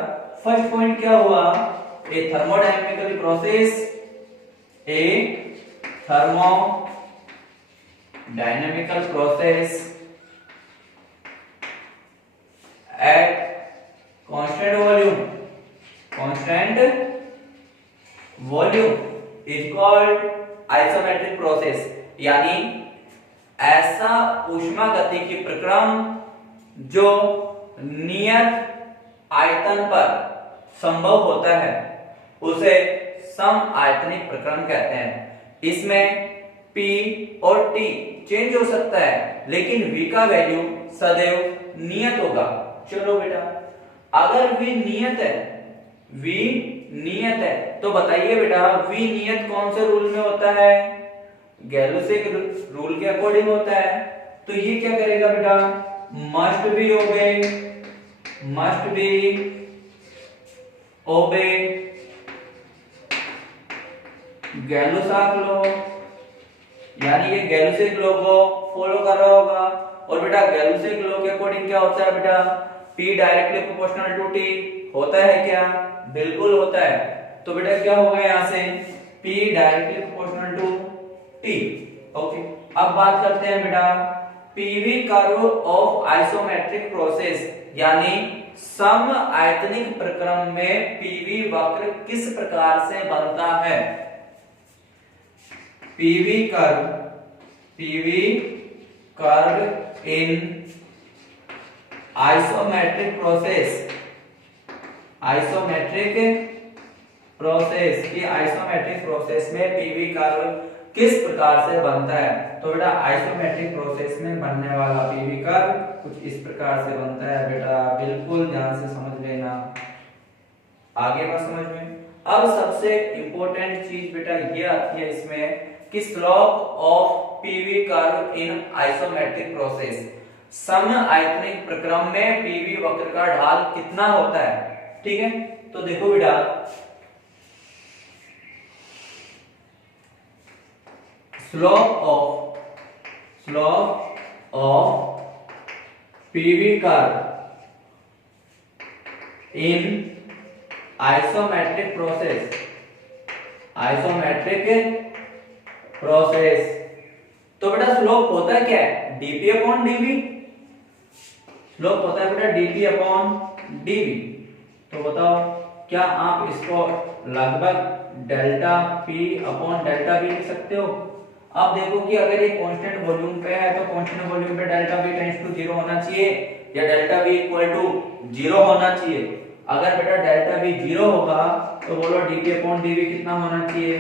फर्स्ट पॉइंट क्या हुआ, a thermodynamical process, at constant volume is called isometric process, यानी ऐसा ऊष्मागतिकी प्रक्रम जो नियत आयतन पर संभव होता है उसे सम आयतनिक प्रक्रम कहते हैं। इसमें P और T चेंज हो सकता है, लेकिन V का वैल्यू सदैव नियत होगा। चलो बेटा, अगर V नियत है तो बताइए बेटा, V नियत कौन से रूल में होता है? गैलोसिक रूल के अकॉर्डिंग होता है। तो ये क्या करेगा बेटा, मस्ट बी ओबे गैलोसाक लॉ, यानी ये गैलोसिक लॉ को फॉलो कर रहा होगा। और बेटा गैलोसिक लॉ के अकॉर्डिंग क्या होता है बेटा, P directly proportional to T होता है क्या? बिल्कुल होता है। तो बेटा क्या होगा यहां से, P directly proportional to T। Okay, अब बात करते हैं बेटा PV curve of isometric process, यानी सम आयतनिक प्रक्रम में PV वक्र किस प्रकार से बनता है? PV curve in isometric process में PV कर्व किस प्रकार से बनता है? तो बेटा आइसोमेट्रिक प्रोसेस में बनने वाला PV कर्व कुछ इस प्रकार से बनता है बेटा, बिल्कुल ध्यान से समझ लेना। आगे बात समझ में। अब सबसे इंपॉर्टेंट चीज बेटा ये आती है इसमें कि slope of PV curve in isometric process, सम आयतनिक प्रक्रम में PV वक्र का ढाल कितना होता है? ठीक है, तो देखो बेटा, slope of PV curve in isometric process, तो बेटा स्लोप होता क्या है? dp upon dv। स्लोप होता है बेटा dp अपॉन dv। तो बताओ, क्या आप इसको लगभग delta p upon delta v लिख सकते हो? अब देखो कि अगर ये कांस्टेंट वॉल्यूम पे है तो कांस्टेंट वॉल्यूम पे डेल्टा v टेंड्स टू 0 होना चाहिए, या डेल्टा v इक्वल टू 0 होना चाहिए। अगर बेटा डेल्टा v 0 होगा तो बोलो dp अपॉन dv कितना होना चाहिए?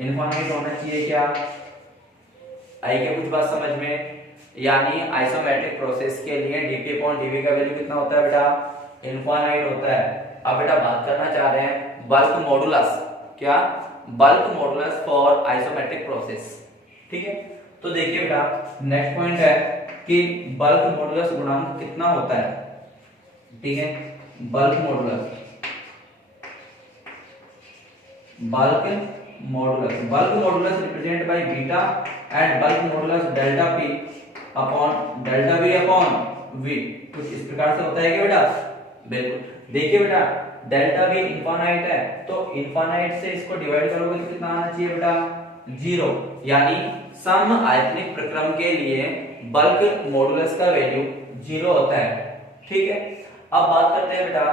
इनफाइनाइट होना चाहिए। क्या आई क्या कुछ बात समझ में? यानी आइसोमेट्रिक प्रोसेस के लिए dp अपॉन dv का वैल्यू कितना होता है बेटा? इनफाइनाइट होता है। अब बेटा बात करना चाह रहे हैं बल्क मॉडुलस। क्या? Bulk modulus for isometric process. ठीक है, तो देखिए बेटा नेक्स्ट पॉइंट है कि बल्क मॉडुलस गुणांक कितना होता है। ठीक है, bulk modulus represent by beta and bulk modulus delta p upon delta v upon v कुछ इस प्रकार से होता है क्या बेटा? बिल्कुल। देखिए बेटा डेल्टा v इनफाइनाइट है, तो इनफाइनाइट से इसको डिवाइड करोगे तो कितना आना चाहिए बेटा? 0। यानी सम आयतनिक प्रक्रम के लिए बल्क मॉडुलस का वैल्यू 0 होता है। ठीक है, अब बात करते हैं बेटा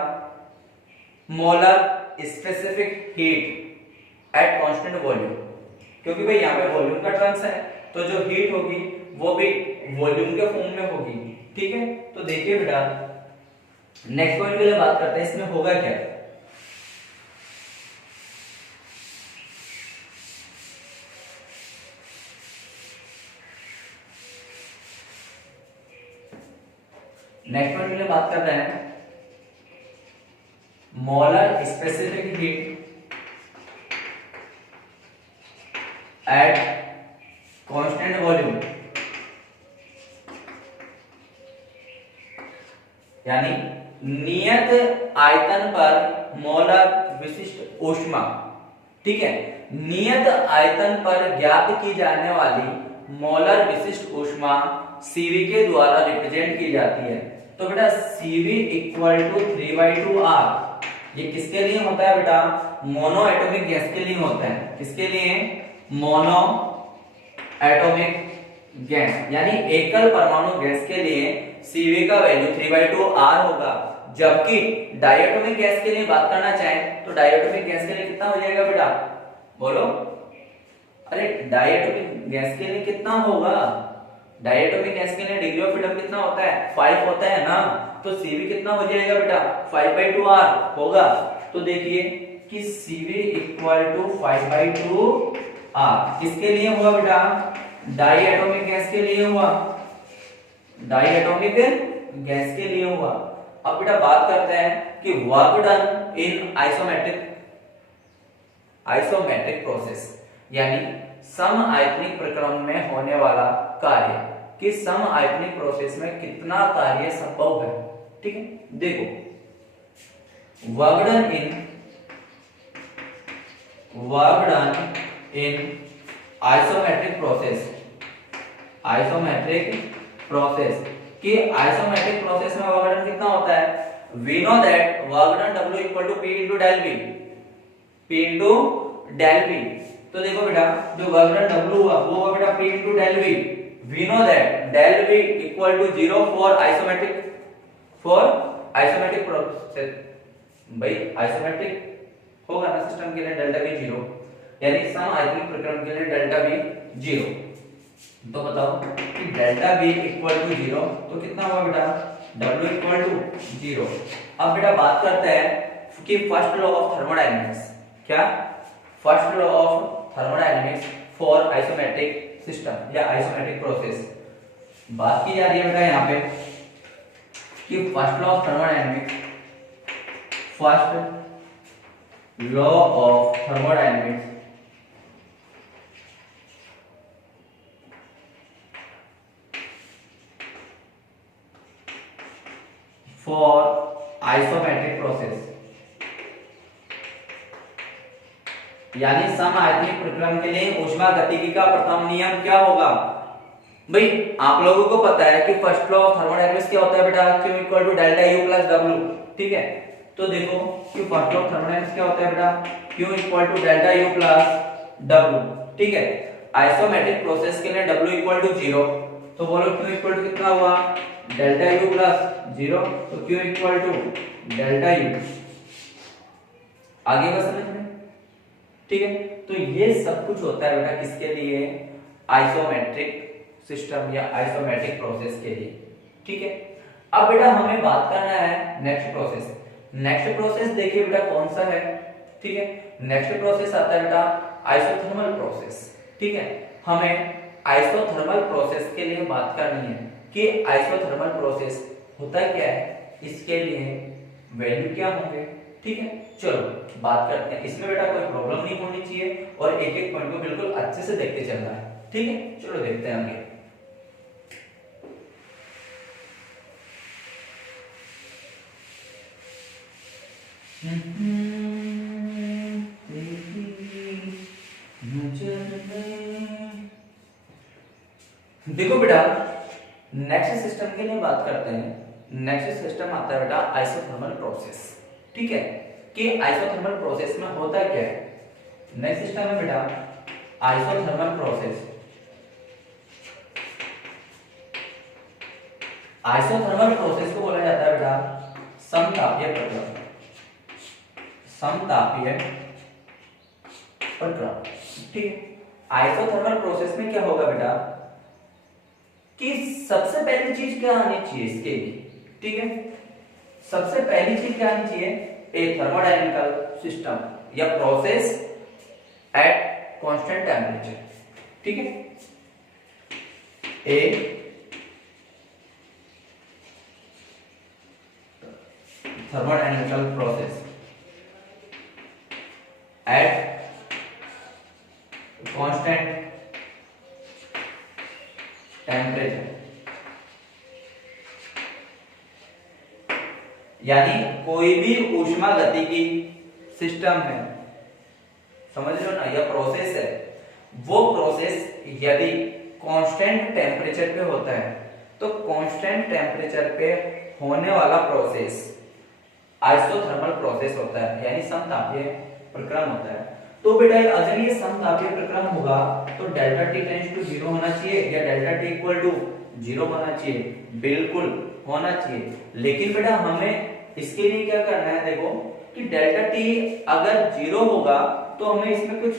molar specific heat at constant volume, क्योंकि भाई यहाँ पे वॉल्यूम का टर्म्स है तो जो हीट होगी वो भी वॉल्यूम के फॉर्म में होगी। ठीक है, तो देखिए बेटा नेक्स्ट पॉइंट के लिए बात करते हैं, इसमें होगा क्या। नेक्स्ट पॉइंट के लिए बात कर रहे हैं molar specific heat at constant volume, यानी नियत आयतन पर मोलर विशिष्ट ऊष्मा। ठीक है, नियत आयतन पर ज्ञात की जाने वाली मोलर विशिष्ट ऊष्मा Cv के द्वारा रिप्रेजेंट की जाती है। तो बेटा Cv इक्वल टू 3/2R, ये किसके लिए होता है बेटा, मोनो एटॉमिक गैस के लिए होता है। किसके लिए, मोनो एटॉमिक गैस यानी एकल परमाणु गैस के लिए Cv का वैल्यू 3/2R होगा, जबकि डायटोमिक गैस के लिए बात करना चाहें तो डायटोमिक गैस के लिए कितना हो जाएगा बेटा, बोलो। अरे डायटोमिक गैस के लिए कितना होगा, डायटोमिक गैस के लिए डिग्री ऑफ फ्रीडम कितना होता है, 5 होता है ना, तो Cv कितना हो जाएगा बेटा, 5/2R होगा। तो देखिए कि Cv इक्वल टू 5/2R किसके लिए हुआ बेटा, डायटोमिक गैस के लिए हुआ, डायटोमिक गैस के लिए हुआ। अब बेटा बात करते हैं कि work done in isometric process, यानी समआयतनिक प्रक्रम में होने वाला कार्य कि समआयतनिक प्रोसेस में कितना कार्य संभव है। ठीक है, देखो work done in isometric process कि आइसोमेट्रिक प्रोसेस में वर्क डन कितना होता है, we know that work done W equal to P into del V, P into del V। तो देखो बेटा जो वर्क डन W हुआ वो होगा बेटा P into del V। We know that del V equal to 0 for isometric process. भाई आइसोमेट्रिक होगा ना सिस्टम के लिए डेल्टा V 0, यानी समआयतनिक प्रक्रम के लिए डेल्टा V 0। तो बताओ कि डेल्टा V इक्वल टू 0 तो कितना हुआ बेटा, W इक्वल टू 0। अब बेटा बात करते हैं कि फर्स्ट लॉ ऑफ थर्मोडायनेमिक्स, क्या first law of thermodynamics for isometric system या आइसोमेट्रिक प्रोसेस। बात की जा रही है बेटा यहाँ पे कि first law of thermodynamics, first law of thermodynamics for isometric process, यानी समआयतनिक प्रक्रम के लिए ऊष्मा गतिकी का प्रथम नियम क्या होगा। भाई आप लोगों को पता है कि फर्स्ट लॉ ऑफ थर्मोडायनेमिक्स क्या होता है बेटा, Q equal to delta U plus W। ठीक है, तो देखो कि फर्स्ट लॉ ऑफ थर्मोडायनेमिक्स क्या होता है बेटा, Q equal to delta U plus W। ठीक है, आइसोमेट्रिक प्रोसेस के लिए W इक्वल टू 0, तो बोलो Q इक्वल टू कितना हुआ, डेल्टा U प्लस 0, तो Q equal to delta U। आगे का समझ में, ठीक है। तो ये सब कुछ होता है बेटा किसके लिए, आइसोमेट्रिक सिस्टम या आइसोमेट्रिक प्रोसेस के लिए। ठीक है, अब बेटा हमें बात करना है नेक्स्ट प्रोसेस। नेक्स्ट प्रोसेस देखिए बेटा कौन सा है। ठीक है, नेक्स्ट प्रोसेस आता है बेटा आइसोथर्मल प्रोसेस। ठीक है, हमें आइसोथर्मल प्रोसेस के लिए बात करनी है कि आइसोथर्मल प्रोसेस होता क्या है, इसके लिए वैल्यू क्या होंगे। ठीक है, चलो बात करते हैं। इसमें बेटा कोई प्रॉब्लम नहीं होनी चाहिए और एक एक पॉइंट को बिल्कुल अच्छे से देखते चलना है। ठीक है, चलो देखते हैं आगे। देखो बेटा नेक्स्ट सिस्टम के लिए बात करते हैं। नेक्स्ट सिस्टम आता है बेटा आइसोथर्मल प्रोसेस। ठीक है, कि आइसोथर्मल प्रोसेस में होता क्या है। नेक्स्ट सिस्टम है बेटा आइसोथर्मल प्रोसेस। आइसोथर्मल प्रोसेस को बोला जाता है बेटा समतापीय प्रक्रम, समतापीय प्रक्रम। ठीक है, आइसोथर्मल प्रोसेस में क्या होगा बेटा कि सबसे पहली चीज क्या आनी चाहिए इसके लिए, ठीक है, सबसे पहली चीज क्या आनी चाहिए, ए थर्मोडायनेमिकल सिस्टम या प्रोसेस एट कांस्टेंट टेम्परेचर। ठीक है, ए thermodynamical process at constant temperature, यानी कोई भी ऊष्मा गतिकी सिस्टम है, समझ लो ना, यह प्रोसेस है, वो प्रोसेस यदि कांस्टेंट टेम्परेचर पे होता है तो कांस्टेंट टेम्परेचर पे होने वाला प्रोसेस आइसोथर्मल प्रोसेस होता है, यानी समतापीय प्रक्रम होता है। तो बेटा अगर ये समतापीय प्रक्रम होगा तो डेल्टा टी टेंड्स टू 0 होना चाहिए या डेल्टा टी इक्वल टू 0 होना चाहिए, बिल्कुल होना चाहिए। लेकिन बेटा हमें इसके लिए क्या करना है, देखो कि डेल्टा टी अगर 0 होगा तो हमें इसमें कुछ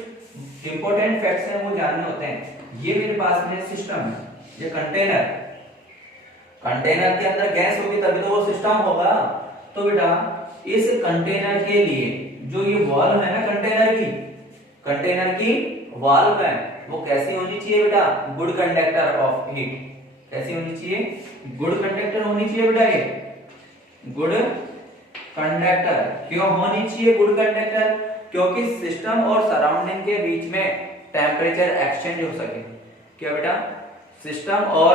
इंपॉर्टेंट फैक्ट्स हैं वो जानने होते हैं। ये मेरे पास में सिस्टम है, ये कंटेनर, कंटेनर के अंदर गैस होगी तभी तो वो सिस्टम होगा। तो बेटा इस कंटेनर के लिए जो ये वाल्व है ना, कंटेनर की वाल्व है, वो कैसी होनी चाहिए बेटा, गुड कंडक्टर ऑफ हीट। कैसी होनी चाहिए, गुड कंडक्टर होनी चाहिए बेटा, ये गुड कंडक्टर। क्यों होनी चाहिए गुड कंडक्टर, क्योंकि सिस्टम और सराउंडिंग के बीच में टेम्परेचर एक्सचेंज हो सके। क्या बेटा, सिस्टम और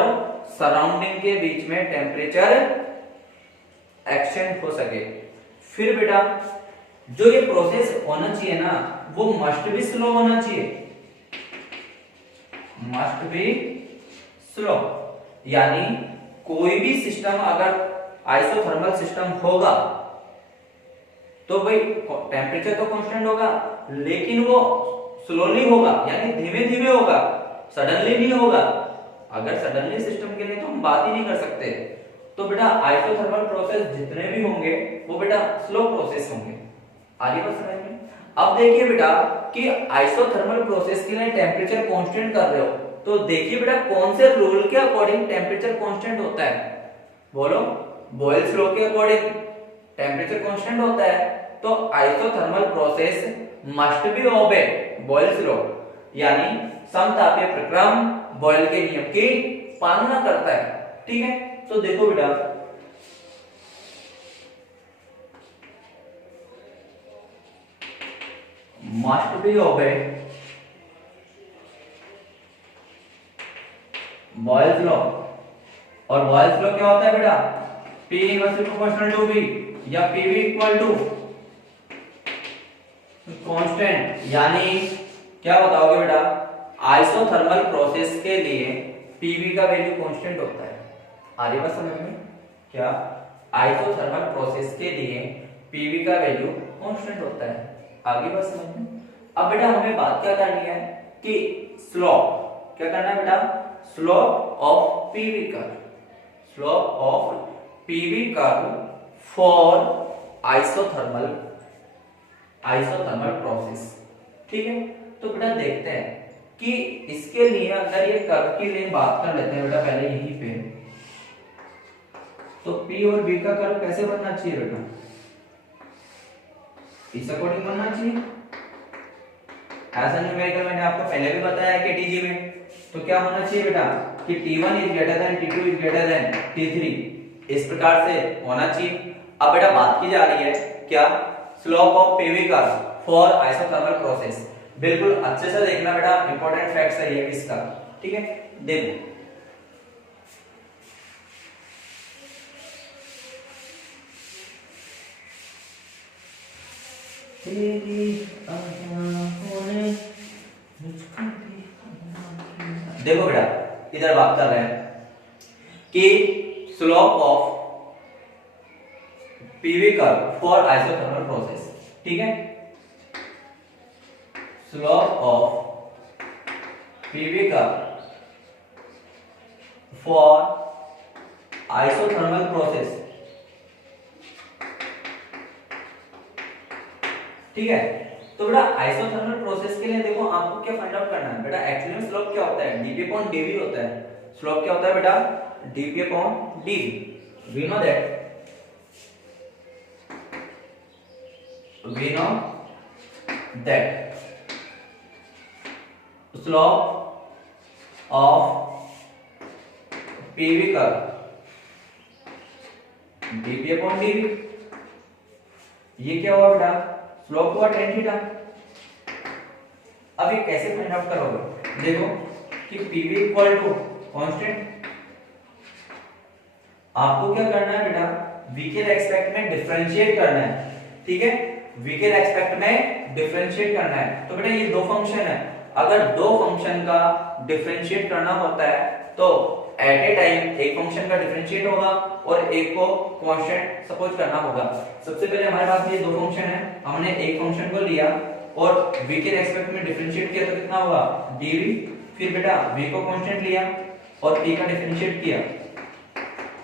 सराउंडिंग के बीच में टेम्परेचर एक्सचेंज हो सके। फिर बेटा जो ये प्रोसेस होना चाहिए ना, वो मस्ट बी स्लो होना चाहिए, मस्ट बी स्लो। यानी कोई भी सिस्टम अगर आइसोथर्मल सिस्टम होगा तो भाई टेम्परेचर तो कांस्टेंट होगा, लेकिन वो स्लोली होगा, यानी धीमे धीमे होगा, सडनली नहीं होगा। अगर सडनली सिस्टम के लिए तो हम बात ही नहीं कर सकते। तो बेटा आइसोथर्मल प्रोसेस जितने भी होंगे वो बेटा स्लो प्रोसेस होंगे। आगे बात समझ में। अब देखिए बेटा कि आइसोथर्मल प्रोसेस के लिए टेम्परेचर कांस्टेंट कर रहे हो, तो देखिए बेटा कौन से रूल के अकॉर्डिंग टेम्परेचर कांस्टेंट होता है, बोलो। बॉयल्स लॉ के अकॉर्डिंग टेम्परेचर कांस्टेंट होता है, तो isothermal process must be obey Boyle's law, यानी समतापीय प्रक्रम बॉयल के नियम की पालना करता है। ठीक है, तो देखो बेटा must be obey Boyle's law, और बॉयल्स लॉ क्या होता है बेटा, P inversely proportional to V या PV इक्वल टू कांस्टेंट। यानी क्या बताओगे बेटा, आइसोथर्मल प्रोसेस के लिए PV का वैल्यू कांस्टेंट होता है। आगे बात समझ में, क्या आइसोथर्मल प्रोसेस के लिए PV का वैल्यू कांस्टेंट होता है। आगे बात समझ में। अब बेटा हमें बात क्या करनी है कि स्लोप, क्या करना है बेटा, slope of PV curve, slope of PV curve for isothermal process. ठीक है, तो बेटा देखते हैं कि इसके लिए अगर ये कर्व की लिए बात कर लेते हैं बेटा पहले यहीं पे, तो P और V का कर्व कैसे बनना चाहिए बेटा, इस अकॉर्डिंग बनना चाहिए। ऐसा न्यूमेरिकल मैंने आपको पहले भी बताया कि TG में, तो क्या होना चाहिए बेटा कि T1 is greater than T2 is greater than T3, इस प्रकार से होना चाहिए। अब बेटा बात की जा रही है क्या, slope of PV curve for isothermal process. बिल्कुल अच्छे से देखना बेटा, इंपॉर्टेंट फैक्ट्स है ये इसका। ठीक है, देखो देखो बेटा इधर बात कर रहे हैं कि slope of PV curve for isothermal process. ठीक है, slope of PV curve for isothermal process ठीक है। तो बेटा आइसोथर्मल प्रोसेस के लिए देखो आपको क्या फाइंड आउट करना है बेटा, एक्चुअली में स्लोप क्या होता है, dp अपॉन dv होता है। स्लोप क्या होता है बेटा, dp upon dv। We know that slope of PV curve dp upon dv, ये क्या हुआ बेटा, स्लोप हुआ tan थीटा। अब ये कैसे फाइंड आउट करोगे, देखो कि pv इक्वल टू कांस्टेंट, आपको क्या करना है बेटा, v के रेस्पेक्ट में डिफरेंशिएट करना है, ठीक है, v के रेस्पेक्ट में डिफरेंशिएट करना है। तो बेटा ये दो फंक्शन है, अगर दो फंक्शन का डिफरेंशिएट करना होता है तो एट ए टाइम एक फंक्शन का डिफरेंशिएट होगा और एक को कांस्टेंट सपोज करना होगा। सबसे पहले हमारे पास ये दो फंक्शन है, हमने एक फंक्शन को लिया और v के रेस्पेक्ट में डिफरेंशिएट किया तो कितना होगा dv, फिर बेटा v को कांस्टेंट लिया और p का डिफरेंशिएट किया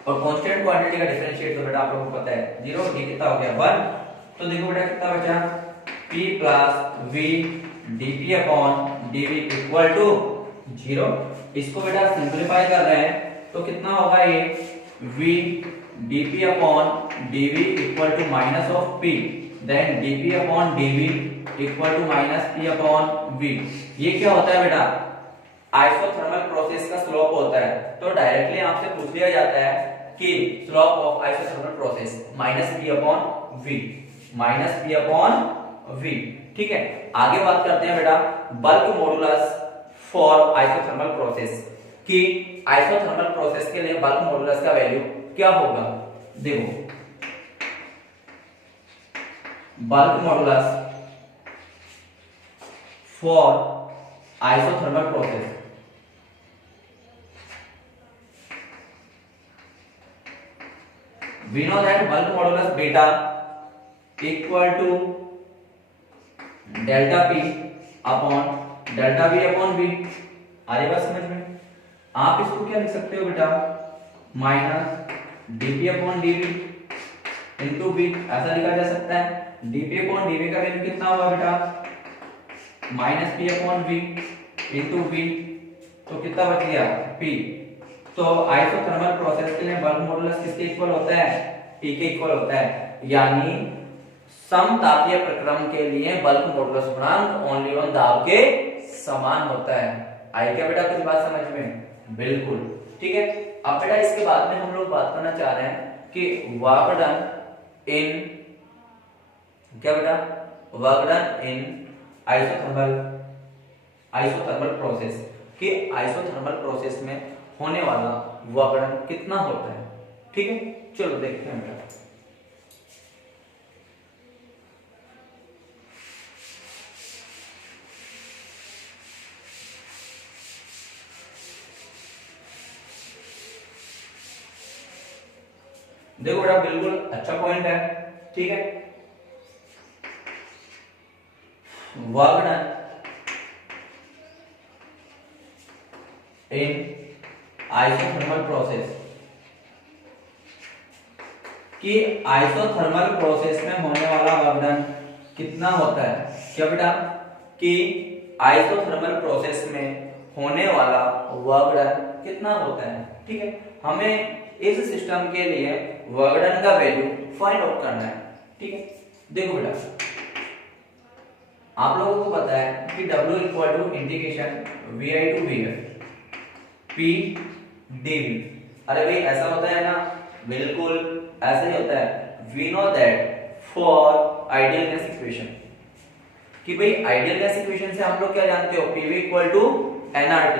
और कांस्टेंट क्वांटिटी का डिफरेंशिएट तो बेटा आप लोगों को पता है 0, ये कितना हो गया 1। तो देखो बेटा कितना बचा, p plus v dp upon dv equal to 0। इसको बेटा सिंपलीफाई कर रहे हैं तो कितना होगा ये v dp upon dv equal to minus of p, then dp upon dv equal to minus p upon v। ये क्या होता है बेटा, आइसोथर्मल प्रोसेस का स्लोप होता है। तो डायरेक्टली आपसे पूछ लिया जाता है कि slope of isothermal process minus p upon v, minus p upon v, ठीक है। आगे बात करते हैं बेटा bulk modulus for isothermal process, कि आइसोथर्मल प्रोसेस के लिए बल्क मॉडुलस का वैल्यू क्या होगा। देखो bulk modulus for isothermal process, we know that bulk modulus beta equal to delta p upon delta v upon v। आ रही बात समझ में, आप इसको क्या लिख सकते हो बेटा, minus dp upon dv into v, ऐसा लिखा जा सकता है। dp अपॉन dv का वैल्यू कितना होगा बेटा, minus p upon v into v, तो कितना बच गया p। तो आइसोथर्मल प्रोसेस के लिए बल्क मॉडुलस किसके इक्वल होता है, T के इक्वल होता है। यानी समतापीय प्रक्रम के लिए बल्क मॉडुलस गुणांक ओनली वन दाब के समान होता है। आई क्या बेटा कुछ बात समझ में, बिल्कुल ठीक है। अब बेटा इसके बाद में हम लोग बात करना चाह रहे हैं कि वर्क डन इन, क्या बेटा, वर्क डन इन आइसोथर्मल प्रोसेस, कि आइसोथर्मल प्रोसेस में होने वाला वर्क डन कितना होता है, ठीक है। चलो देखते हैं बेटा, देखो बेटा बिल्कुल अच्छा पॉइंट है, ठीक है। वर्क डन इन आइसोथर्मल प्रोसेस, कि आइसोथर्मल प्रोसेस में होने वाला वर्क डन कितना होता है, क्या बेटा, कि आइसोथर्मल प्रोसेस में होने वाला वर्क डन कितना होता है, ठीक है। हमें इस सिस्टम के लिए वर्क डन का वैल्यू फाइंड आउट करना है, ठीक है। देखो बेटा आप लोगों को पता है कि W equal to integration VI to VI P dV। अरे भाई ऐसा होता है ना, बिल्कुल ऐसा ही होता है। We know that for ideal gas equation, कि भाई आइडियल गैस इक्वेशन से हम लोग क्या जानते हो, PV इक्वल टू nRT।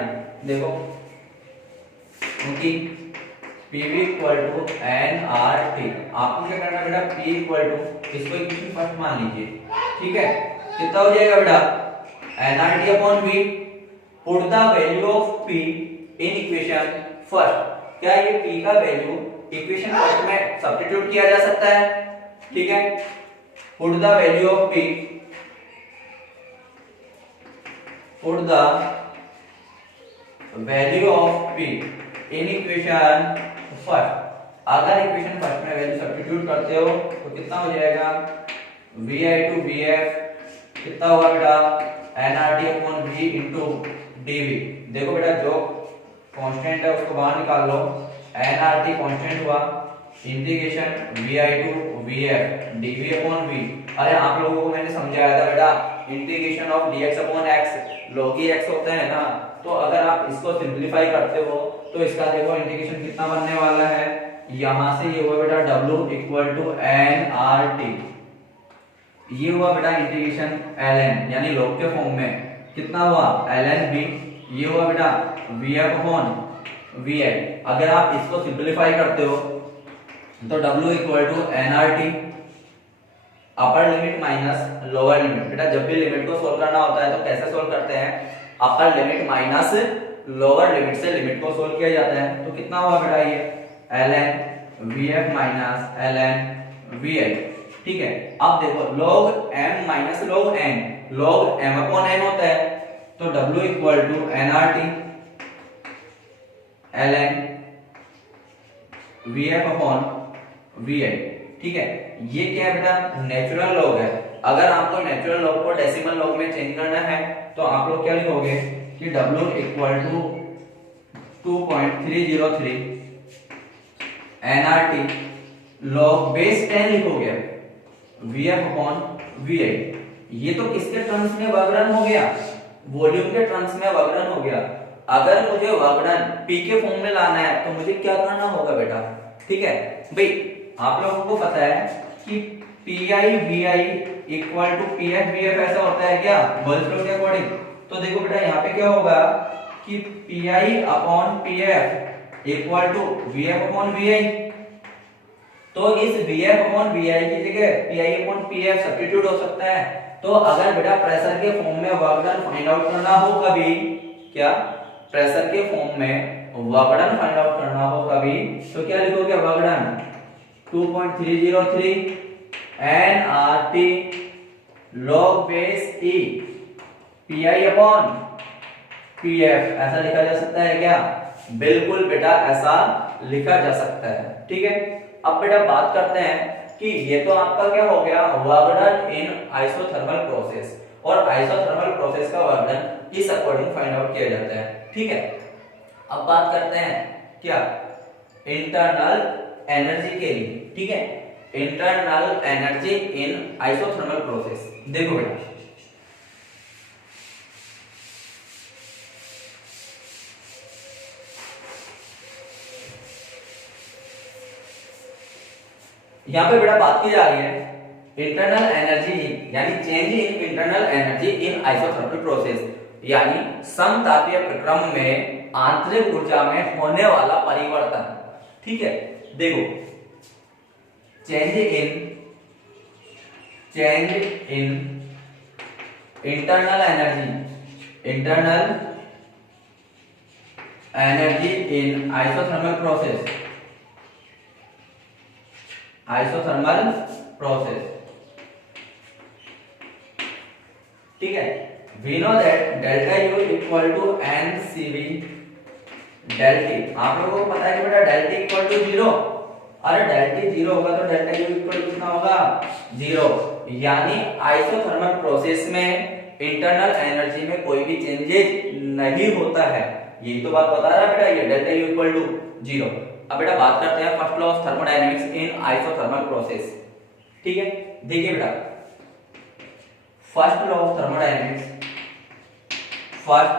देखो क्योंकि PV इक्वल टू nRT, आपको क्या करना है बेटा, P इक्वल टू, इसको इक्वेशन फर्स्ट मान लीजिए, ठीक है। कितना हो जाएगा बेटा, nRT upon V, put the value of P in equation first. क्या ये P का वैल्यू इक्वेशन फर्स्ट में सब्स्टिट्यूट किया जा सकता है, ठीक है। Put the value of P, put the value of P in equation first. अगर इक्वेशन फर्स्ट में वैल्यू सब्स्टिट्यूट करते हो तो कितना हो जाएगा, VI/VF कितना हुआ बेटा, nRT/V इंटू dV। देखो बेटा जो कांस्टेंट है उसको बाहर निकाल लो, nRT कांस्टेंट हुआ, इंटीग्रेशन VI/VF dV/V। अरे आप लोगों को मैंने समझाया था बेटा integration of dx/x log x होता है ना, तो अगर आप इसको सिंपलीफाई करते हो तो इसका देखो इंटीग्रेशन कितना बनने वाला है, यहां से ये हुआ बेटा W इक्वल टू nRT, ये हुआ बेटा इंटीग्रेशन ln यानी log के फॉर्म में कितना हुआ ln v, ये हुआ बेटा VF/VI। अगर आप इसको सिंपलीफाई करते हो तो W equal to nRT upper limit minus lower limit. बेटा जब भी लिमिट को सोल्व करना होता है तो कैसे सोल्व करते हैं, अपर लिमिट माइनस लोअर लिमिट से लिमिट को सोल्व किया जाता है। तो कितना हुआ बेटा ये ln VF minus ln VI, ठीक है। अब देखो log m minus log n, log m/n होता है, तो W equal to nRT ln VF/VI, ठीक है। ये क्या है बेटा, नेचुरल लॉग है। अगर आपको नेचुरल लॉग को डेसिमल लॉग में चेंज करना है तो आप लोग क्या लिखोगे कि W equal to 2.303 nRT log base 10 लिखोगे VF/VI। ये तो किसके टर्म्स में वर्गन हो गया, वॉल्यूम के टर्म्स में वर्गन हो गया। अगर मुझे वर्गन P के फॉर्म में लाना है तो मुझे क्या करना होगा बेटा, ठीक है भाई। आप लोगों को पता है कि PI/VI इक्वल टू PF/VF ऐसा होता है क्या, बॉयल्स लॉ के अकॉर्डिंग। तो देखो बेटा यहाँ पे क्या होगा कि PI/PF इक्वल टू VF/VI, तो इस VF/VI की जगह PI/PF सब्स्टिट्यूट हो सकता है। तो अगर बेटा प्रेशर के फॉर्म में वर्क डन फाइंड आउट करना हो कभी, क्या प्रेशर के फॉर्म में वर्क डन फाइंड आउट करना हो कभी, तो क्या लिखोगे work done 2.303 nRT log base E PI/PF ऐसा लिखा जा सकता है क्या, बिल्कुल बेटा ऐसा लिखा जा सकता है, ठीक है। अब बेटा बात करते हैं कि ये तो आपका क्या हो गया वर्क डन इन आइसोथर्मल प्रोसेस, और आइसोथर्मल प्रोसेस का वर्क डन इस अकॉर्डिंग फाइंड आउट किया जाता है, ठीक है। अब बात करते हैं क्या इंटरनल एनर्जी के लिए, ठीक है। Internal energy in isothermal process, देखो बेटा यहां पे बेटा बात की जा रही है इंटरनल एनर्जी यानी change in internal energy in isothermal process, यानी समतापीय प्रक्रम में आंतरिक ऊर्जा में होने वाला परिवर्तन, ठीक है। देखो change in internal energy in isothermal process, ठीक है। We know that delta U equal to NCV del T। आप लोगों को पता है कि बेटा del T इक्वल टू 0, अरे del T 0 होगा तो delta U इक्वल टू कितना होगा 0, यानी आइसोथर्मल प्रोसेस में इंटरनल एनर्जी में कोई भी चेंजेस नहीं होता है। यही तो बात बता रहा है बेटा ये delta U इक्वल टू 0। अब बेटा बात करते हैं first law of thermodynamics in isothermal process, ठीक है। देखिए बेटा first law of thermodynamics, first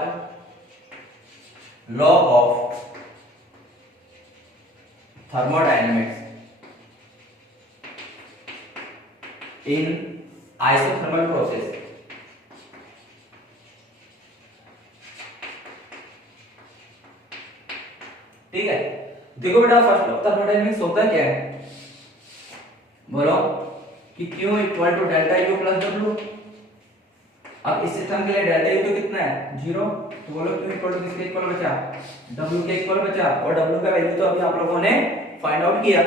law of thermodynamics in isothermal process, ठीक है। देखो बेटा फर्स्ट लॉ ऑफ थर्मोडायनेमिक्स होता क्या है, बोलो कि Q equal to delta U plus W। अब इस सिस्टम के लिए डेल्टा U तो कितना है 0, तो बोलो Q इक्वल टू किसके इक्वल बचा, W के इक्वल बचा, और W का वैल्यू तो अभी आप लोगों ने फाइंड आउट किया,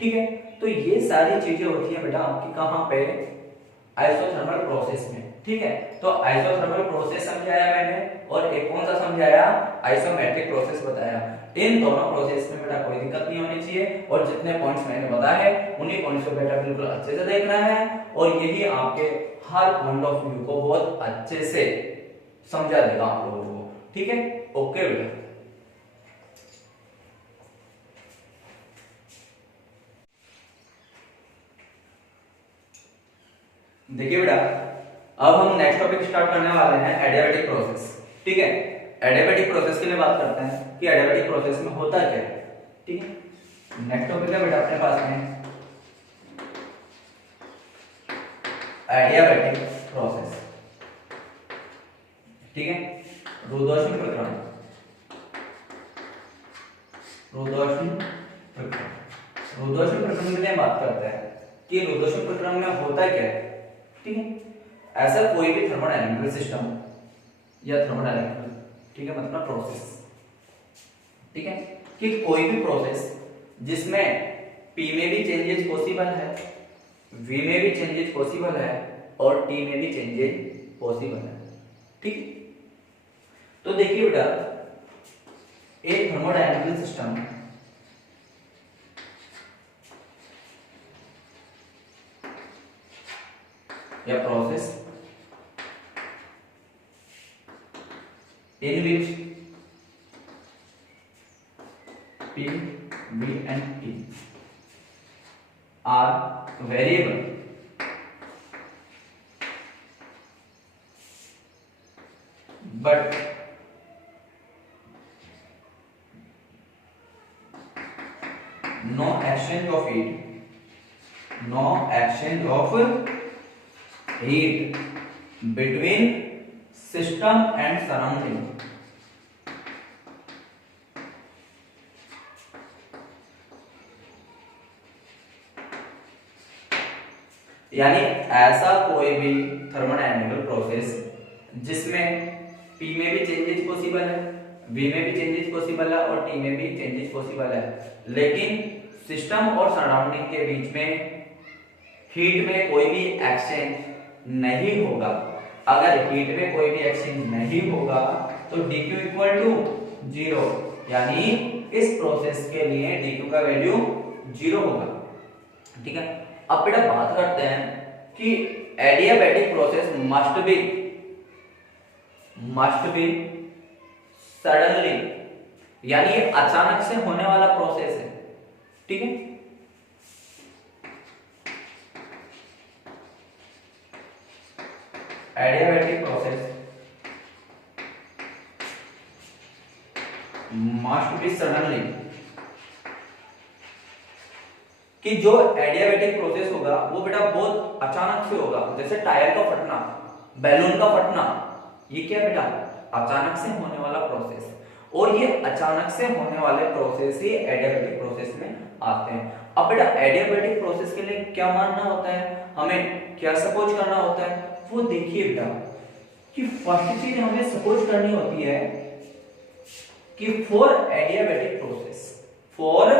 ठीक है। तो ये सारी चीजें होती है बेटा आपकी कहां पे, आइसोथर्मल प्रोसेस में, ठीक है। तो आइसोथर्मल प्रोसेस समझाया मैंने, और एक कौन सा समझाया, आइसोमेट्रिक प्रोसेस बताया। इन दोनों प्रोसेस में बेटा कोई दिक्कत नहीं होनी चाहिए, और जितने पॉइंट्स मैंने बताए उन्हीं पॉइंट्स को बेटा बिल्कुल अच्छे से देखना है, और यही आपके हर पॉइंट ऑफ व्यू को बहुत अच्छे से समझा देगा आप लोगों को। ठीक है, ओके बेटा। देखिए बेटा, अब हम नेक्स्ट टॉपिक स्टार्ट करने वाले हैं एडियाबेटिक प्रोसेस। ठीक है, एडियाबेटिक प्रोसेस के लिए बात करते हैं कि एडियाबेटिक प्रोसेस में होता क्या है। ठीक है, नेक्स्ट टॉपिक है बेटा अपने पास में एडियाबेटिक प्रोसेस। ठीक है, रुदोष्म प्रक्रम, रुदोष्म प्रक्रम, रुदोष्म प्रक्रम के लिए बात करते हैं कि रुदोष्म प्रक्रम में होता क्या है। ठीक है, ऐसा कोई भी थर्मोडायनामिकल सिस्टम या थर्मोडायनामिकल, ठीक है, मतलब प्रोसेस, ठीक है, कि कोई भी प्रोसेस जिसमें P में भी चेंजेस पॉसिबल है, V में भी चेंजेस पॉसिबल है, और T में भी चेंजेस पॉसिबल है। ठीक है, तो देखिए बेटा, एक थर्मोडायनामिकल सिस्टम या process in which P, V and T are variable but no exchange of heat, no exchange of heat between system and surrounding, यानी ऐसा कोई भी थर्मोडायनामिकल प्रोसेस जिसमें P में भी चेंजेस पॉसिबल है, V में भी चेंजेस पॉसिबल है, और T में भी चेंजेस पॉसिबल है, लेकिन सिस्टम और सराउंडिंग के बीच में हीट में कोई भी एक्सचेंज नहीं होगा। अगर हीट में कोई भी एक्सचेंज नहीं होगा तो dq इक्वल टू 0, यानी इस प्रोसेस के लिए dq का वैल्यू 0 होगा। ठीक है, अब बेटा बात करते हैं कि adiabatic process must B suddenly, यानी ये अचानक से होने वाला प्रोसेस है। ठीक है, adiabatic process must B suddenly, कि जो एडियाबैटिक प्रोसेस होगा वो बेटा बहुत अचानक से होगा, जैसे टायर का फटना, बैलून का फटना, ये क्या बेटा अचानक से होने वाला प्रोसेस, और ये अचानक से होने वाले प्रोसेस ही एडियाबैटिक प्रोसेस में आते हैं। अब बेटा एडियाबैटिक प्रोसेस के लिए क्या मानना होता है, हमें क्या सपोज करना होता है, वो देखिए बेटा कि फर्स्ट चीज हमें सपोज करनी होती है कि for adiabatic process, for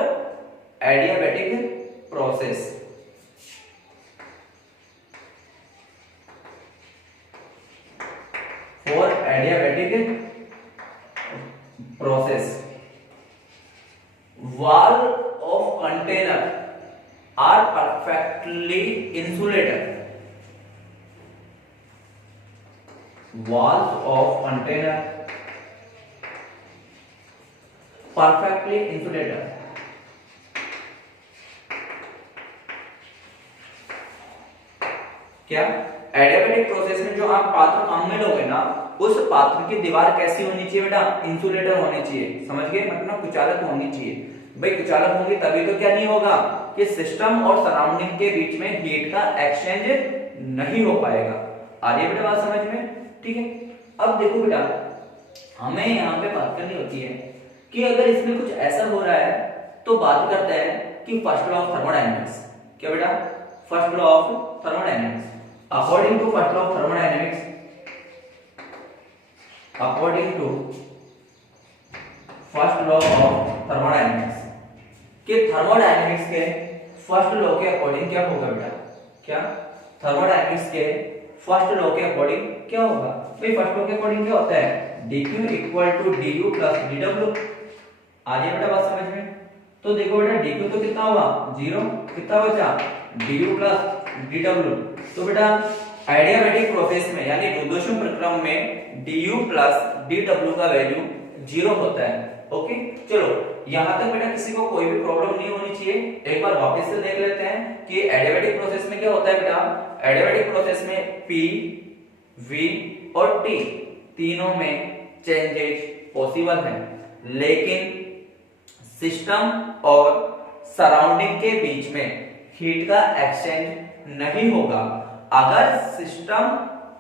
adiabatic process for adiabatic process wall of container are perfectly insulated, walls of container perfectly insulated, क्या एडियाबैटिक प्रोसेस में जो आप पात्र काम में लोगे ना, उस पात्र की दीवार कैसी होनी चाहिए बेटा, इंसुलेटर होनी चाहिए। समझ गए, मतलब कुचालक होनी चाहिए। भाई कुचालक होंगी तभी तो क्या नहीं होगा कि सिस्टम और सराउंडिंग के बीच में हीट का एक्सचेंज नहीं हो पाएगा। आ रही है बेटा बात समझ में? ठीक है, अब देखो बेटा हमें यहाँ पे बात करनी होती है कि अगर इसमें कुछ ऐसा हो रहा है तो बात करते हैं कि फर्स्ट लॉ ऑफ थर्मोडायनेमिक्स। क्या बेटा? First law of thermodynamics. According to first law of thermodynamics, according to first law of thermodynamics, कि थर्मोडायनेमिक्स के फर्स्ट लॉ के अकॉर्डिंग क्या होगा बेटा? क्या थर्मोडायनेमिक्स के फर्स्ट लॉ के अकॉर्डिंग क्या होगा? भाई फर्स्ट लॉ के अकॉर्डिंग क्या होता है? dq equal to du plus dw। आ गया बेटा बात समझ में? तो देखो बेटा dq तो कितना हुआ 0, कितना बचा du प्लस dw। तो बेटा एडियाबैटिक प्रोसेस में यानी रुद्धोष्म प्रक्रम में du प्लस dw का वैल्यू 0 होता है। ओके चलो यहां तक बेटा किसी को कोई भी प्रॉब्लम नहीं होनी चाहिए। एक बार वापस से देख लेते हैं कि एडियाबैटिक प्रोसेस में क्या होता है बेटा। एडियाबैटिक प्रोसेस में P, V और T तीनों में चेंजेस पॉसिबल है, लेकिन सिस्टम और सराउंडिंग के बीच में हीट का एक्सचेंज नहीं होगा। अगर सिस्टम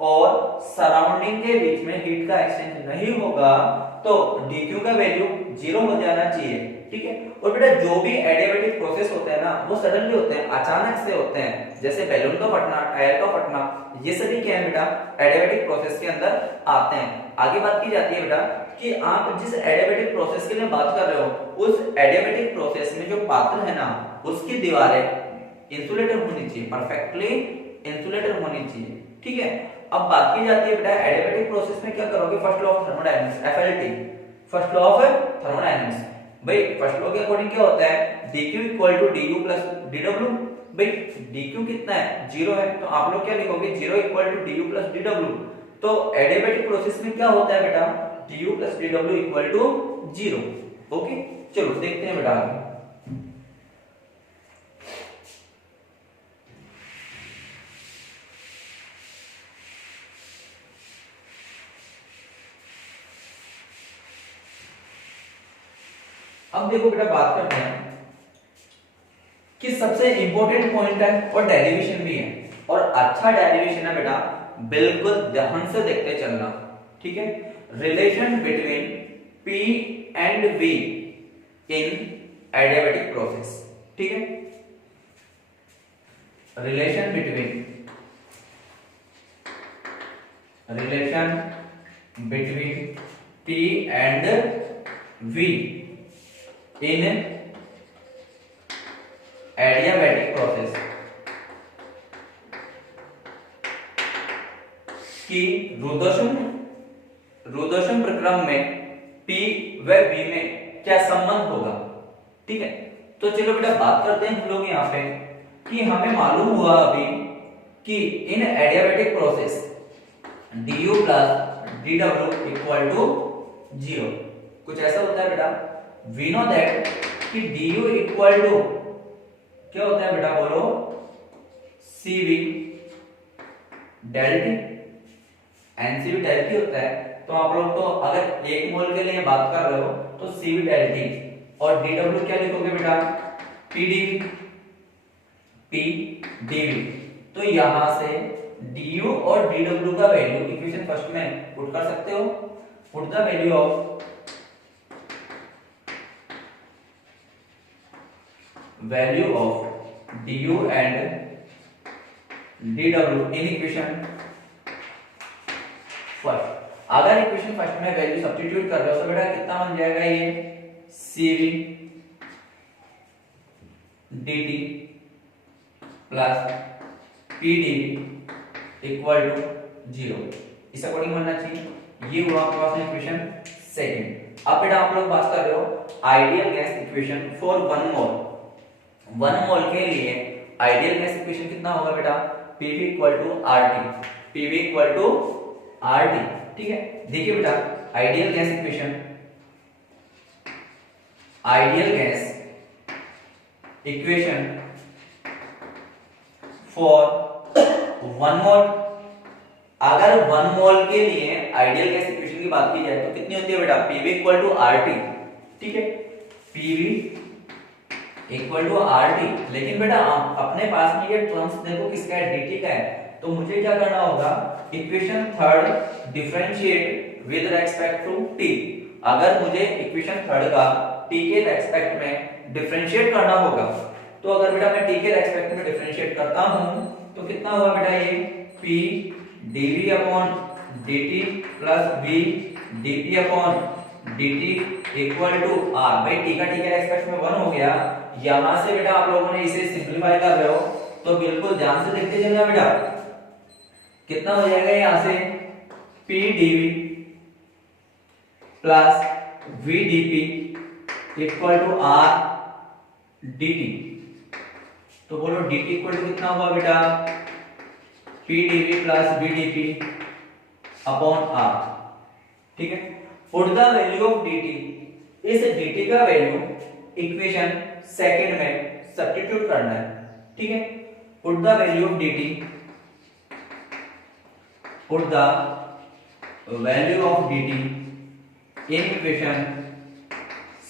और सराउंडिंग के बीच में हीट का एक्सचेंज नहीं होगा तो dq का वैल्यू 0 हो जाना चाहिए, ठीक है। और बेटा जो भी एडियाबैटिक प्रोसेस होते हैं ना वो सडनली होते हैं, अचानक से होते हैं, जैसे बैलून का फटना, टायर का फटना, ये सभी क्या है बेटा एडियाबैटिक प्रोसेस के अंदर आते हैं। आगे बात की जाती है बेटा कि आप जिस एडियाबैटिक प्रोसेस के लिए बात कर रहे हो उस एडियाबैटिक प्रोसेस में जो पात्र है ना उसकी दीवारें इंसुलेटेड होनी चाहिए, परफेक्टली इंसुलेटेड होनी चाहिए, ठीक है। अब बात की जाती है बेटा एडियाबैटिक प्रोसेस में क्या करोगे, first law of thermodynamics FLT, first law of thermodynamics. भाई फर्स्ट लॉ के अकॉर्डिंग क्या होता है dq equal to du plus dw। भाई dq कितना है 0 है, तो आप लोग क्या लिखोगे 0 equal to du plus dw। तो एडियाबैटिक प्रोसेस में क्या होता है बेटा du plus dw equal to 0। Okay चलो देखते हैं बेटा आगे। अब देखो बेटा बात करते हैं कि सबसे इंपॉर्टेंट पॉइंट है और डेरिवेशन भी है, और अच्छा डेरिवेशन है बेटा, बिल्कुल ध्यान से देखते चलना, ठीक है। Relation between P and V in adiabatic process, ठीक है। Relation between P and V in adiabatic process कि रुद्धोष्म प्रक्रम में P व V में क्या संबंध होगा, ठीक है। तो चलो बेटा बात करते हैं हम लोग यहाँ पे कि हमें मालूम हुआ अभी कि in adiabatic process du plus dw equal to 0। कुछ ऐसा होता है बेटा, वी नो दैट कि du इक्वल टू क्या होता है बेटा बोलो Cv del T, n C v del T होता है। तो आप लोग तो अगर एक मोल के लिए बात कर रहे हो तो Cv डेल टी, और dw क्या लिखोगे बेटा pdv, pdv। तो यहां से du और dw का वैल्यू इक्वेशन फर्स्ट में पुट कर सकते हो। Put the value of du and dw in equation first. अगर इक्वेशन फर्स्ट में वैल्यू सब्स्टिट्यूट कर रहे हो तो बेटा कितना बन जाएगा ये Cv dt plus pdv equal to 0। इस अकॉर्डिंग बनना चाहिए। ये हुआ आपके पास इक्वेशन सेकंड। अब बेटा आप लोग बात कर रहे हो ideal gas equation for 1 mole. 1 mole के लिए आइडियल गैस इक्वेशन कितना होगा बेटा pv equal to RT, pv equal to RT, ठीक है। देखिए बेटा ideal gas equation, ideal gas equation for 1 mole. अगर 1 मोल के लिए आइडियल गैस इक्वेशन की बात की जाए तो कितनी होती है बेटा pv इक्वल टू RT, ठीक है। pv इक्वल टू RT, लेकिन बेटा अपने पास में ये टर्म्स देखो किसका है dt का है, तो मुझे क्या करना होगा equation third differentiate with respect to t। अगर मुझे इक्वेशन थर्ड का t के रेस्पेक्ट में डिफरेंशिएट करना होगा तो अगर बेटा मैं t के रेस्पेक्ट में डिफरेंशिएट करता हूं तो कितना होगा बेटा ये p dv upon dt plus v dp upon dt equal to r। भाई t का t के रेस्पेक्ट में 1 हो गया। यहां से बेटा आप लोगों ने इसे सिंपलीफाई कर रहे हो तो बिल्कुल ध्यान से देखते चलना बेटा कितना हो जाएगा यहां से p dv plus v dp equal to R D T. तो बोलो डी टी इक्वल टू कितना हुआ बेटा, P DV plus V D P upon R. ठीक है, put the value of D T, इस डी टी का वैल्यू इक्वेशन सेकंड में सब्स्टिट्यूट करना है। ठीक है, put the value of D T, put the value of D T in equation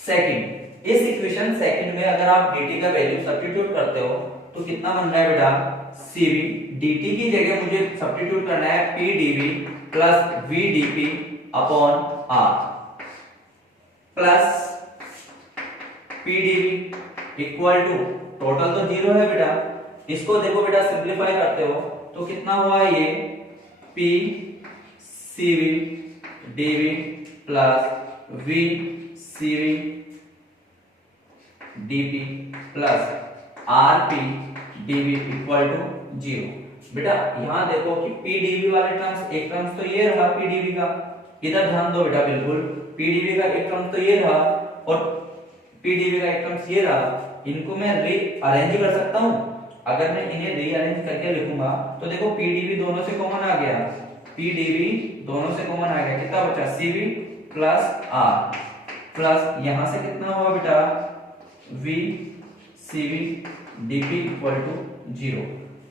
second. इस इक्वेशन सेकंड में अगर आप dt का वैल्यू सब्स्टिट्यूट करते हो तो कितना बन रहा है बेटा, cv। dt की जगह मुझे सब्स्टिट्यूट करना है p dv plus v dp upon r plus p dv equal to, total तो जीरो है बेटा, इसको देखो बेटा सिंप्लीफाई करते हो तो कितना हुआ ये p cv dv plus v cv dp plus rp dv equal to zero. बेटा यहां देखो कि p dv वाले टर्म्स, एक टर्म्स तो ये रहा p dv का, इधर ध्यान दो बेटा, बिल्कुल p dv का एक टर्म तो ये रहा और p dv का एक टर्म्स ये रहा। इनको मैं रीअरेंज कर सकता हूं। अगर मैं इन्हें रीअरेंज करके लिखूंगा तो देखो p dv दोनों से कॉमन आ गया, p dv दोनों से कॉमन आ गया, कितना बचा cv प्लस r प्लस यहां से कितना हुआ बेटा v cv dp equal to zero.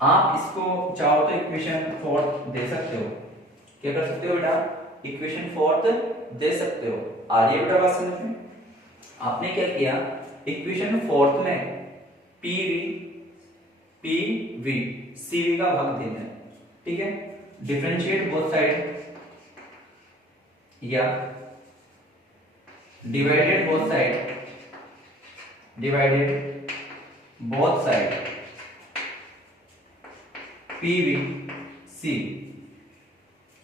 आप इसको चाहो तो इक्वेशन फोर्थ दे सकते हो। क्या कर सकते हो बेटा, इक्वेशन फोर्थ दे सकते हो। आ रही है बेटा बात समझ में? आपने क्या किया, इक्वेशन फोर्थ में pv cv का भाग देना है। ठीक है, डिफरेंशिएट बोथ साइड या divided both side, divided both side PV C.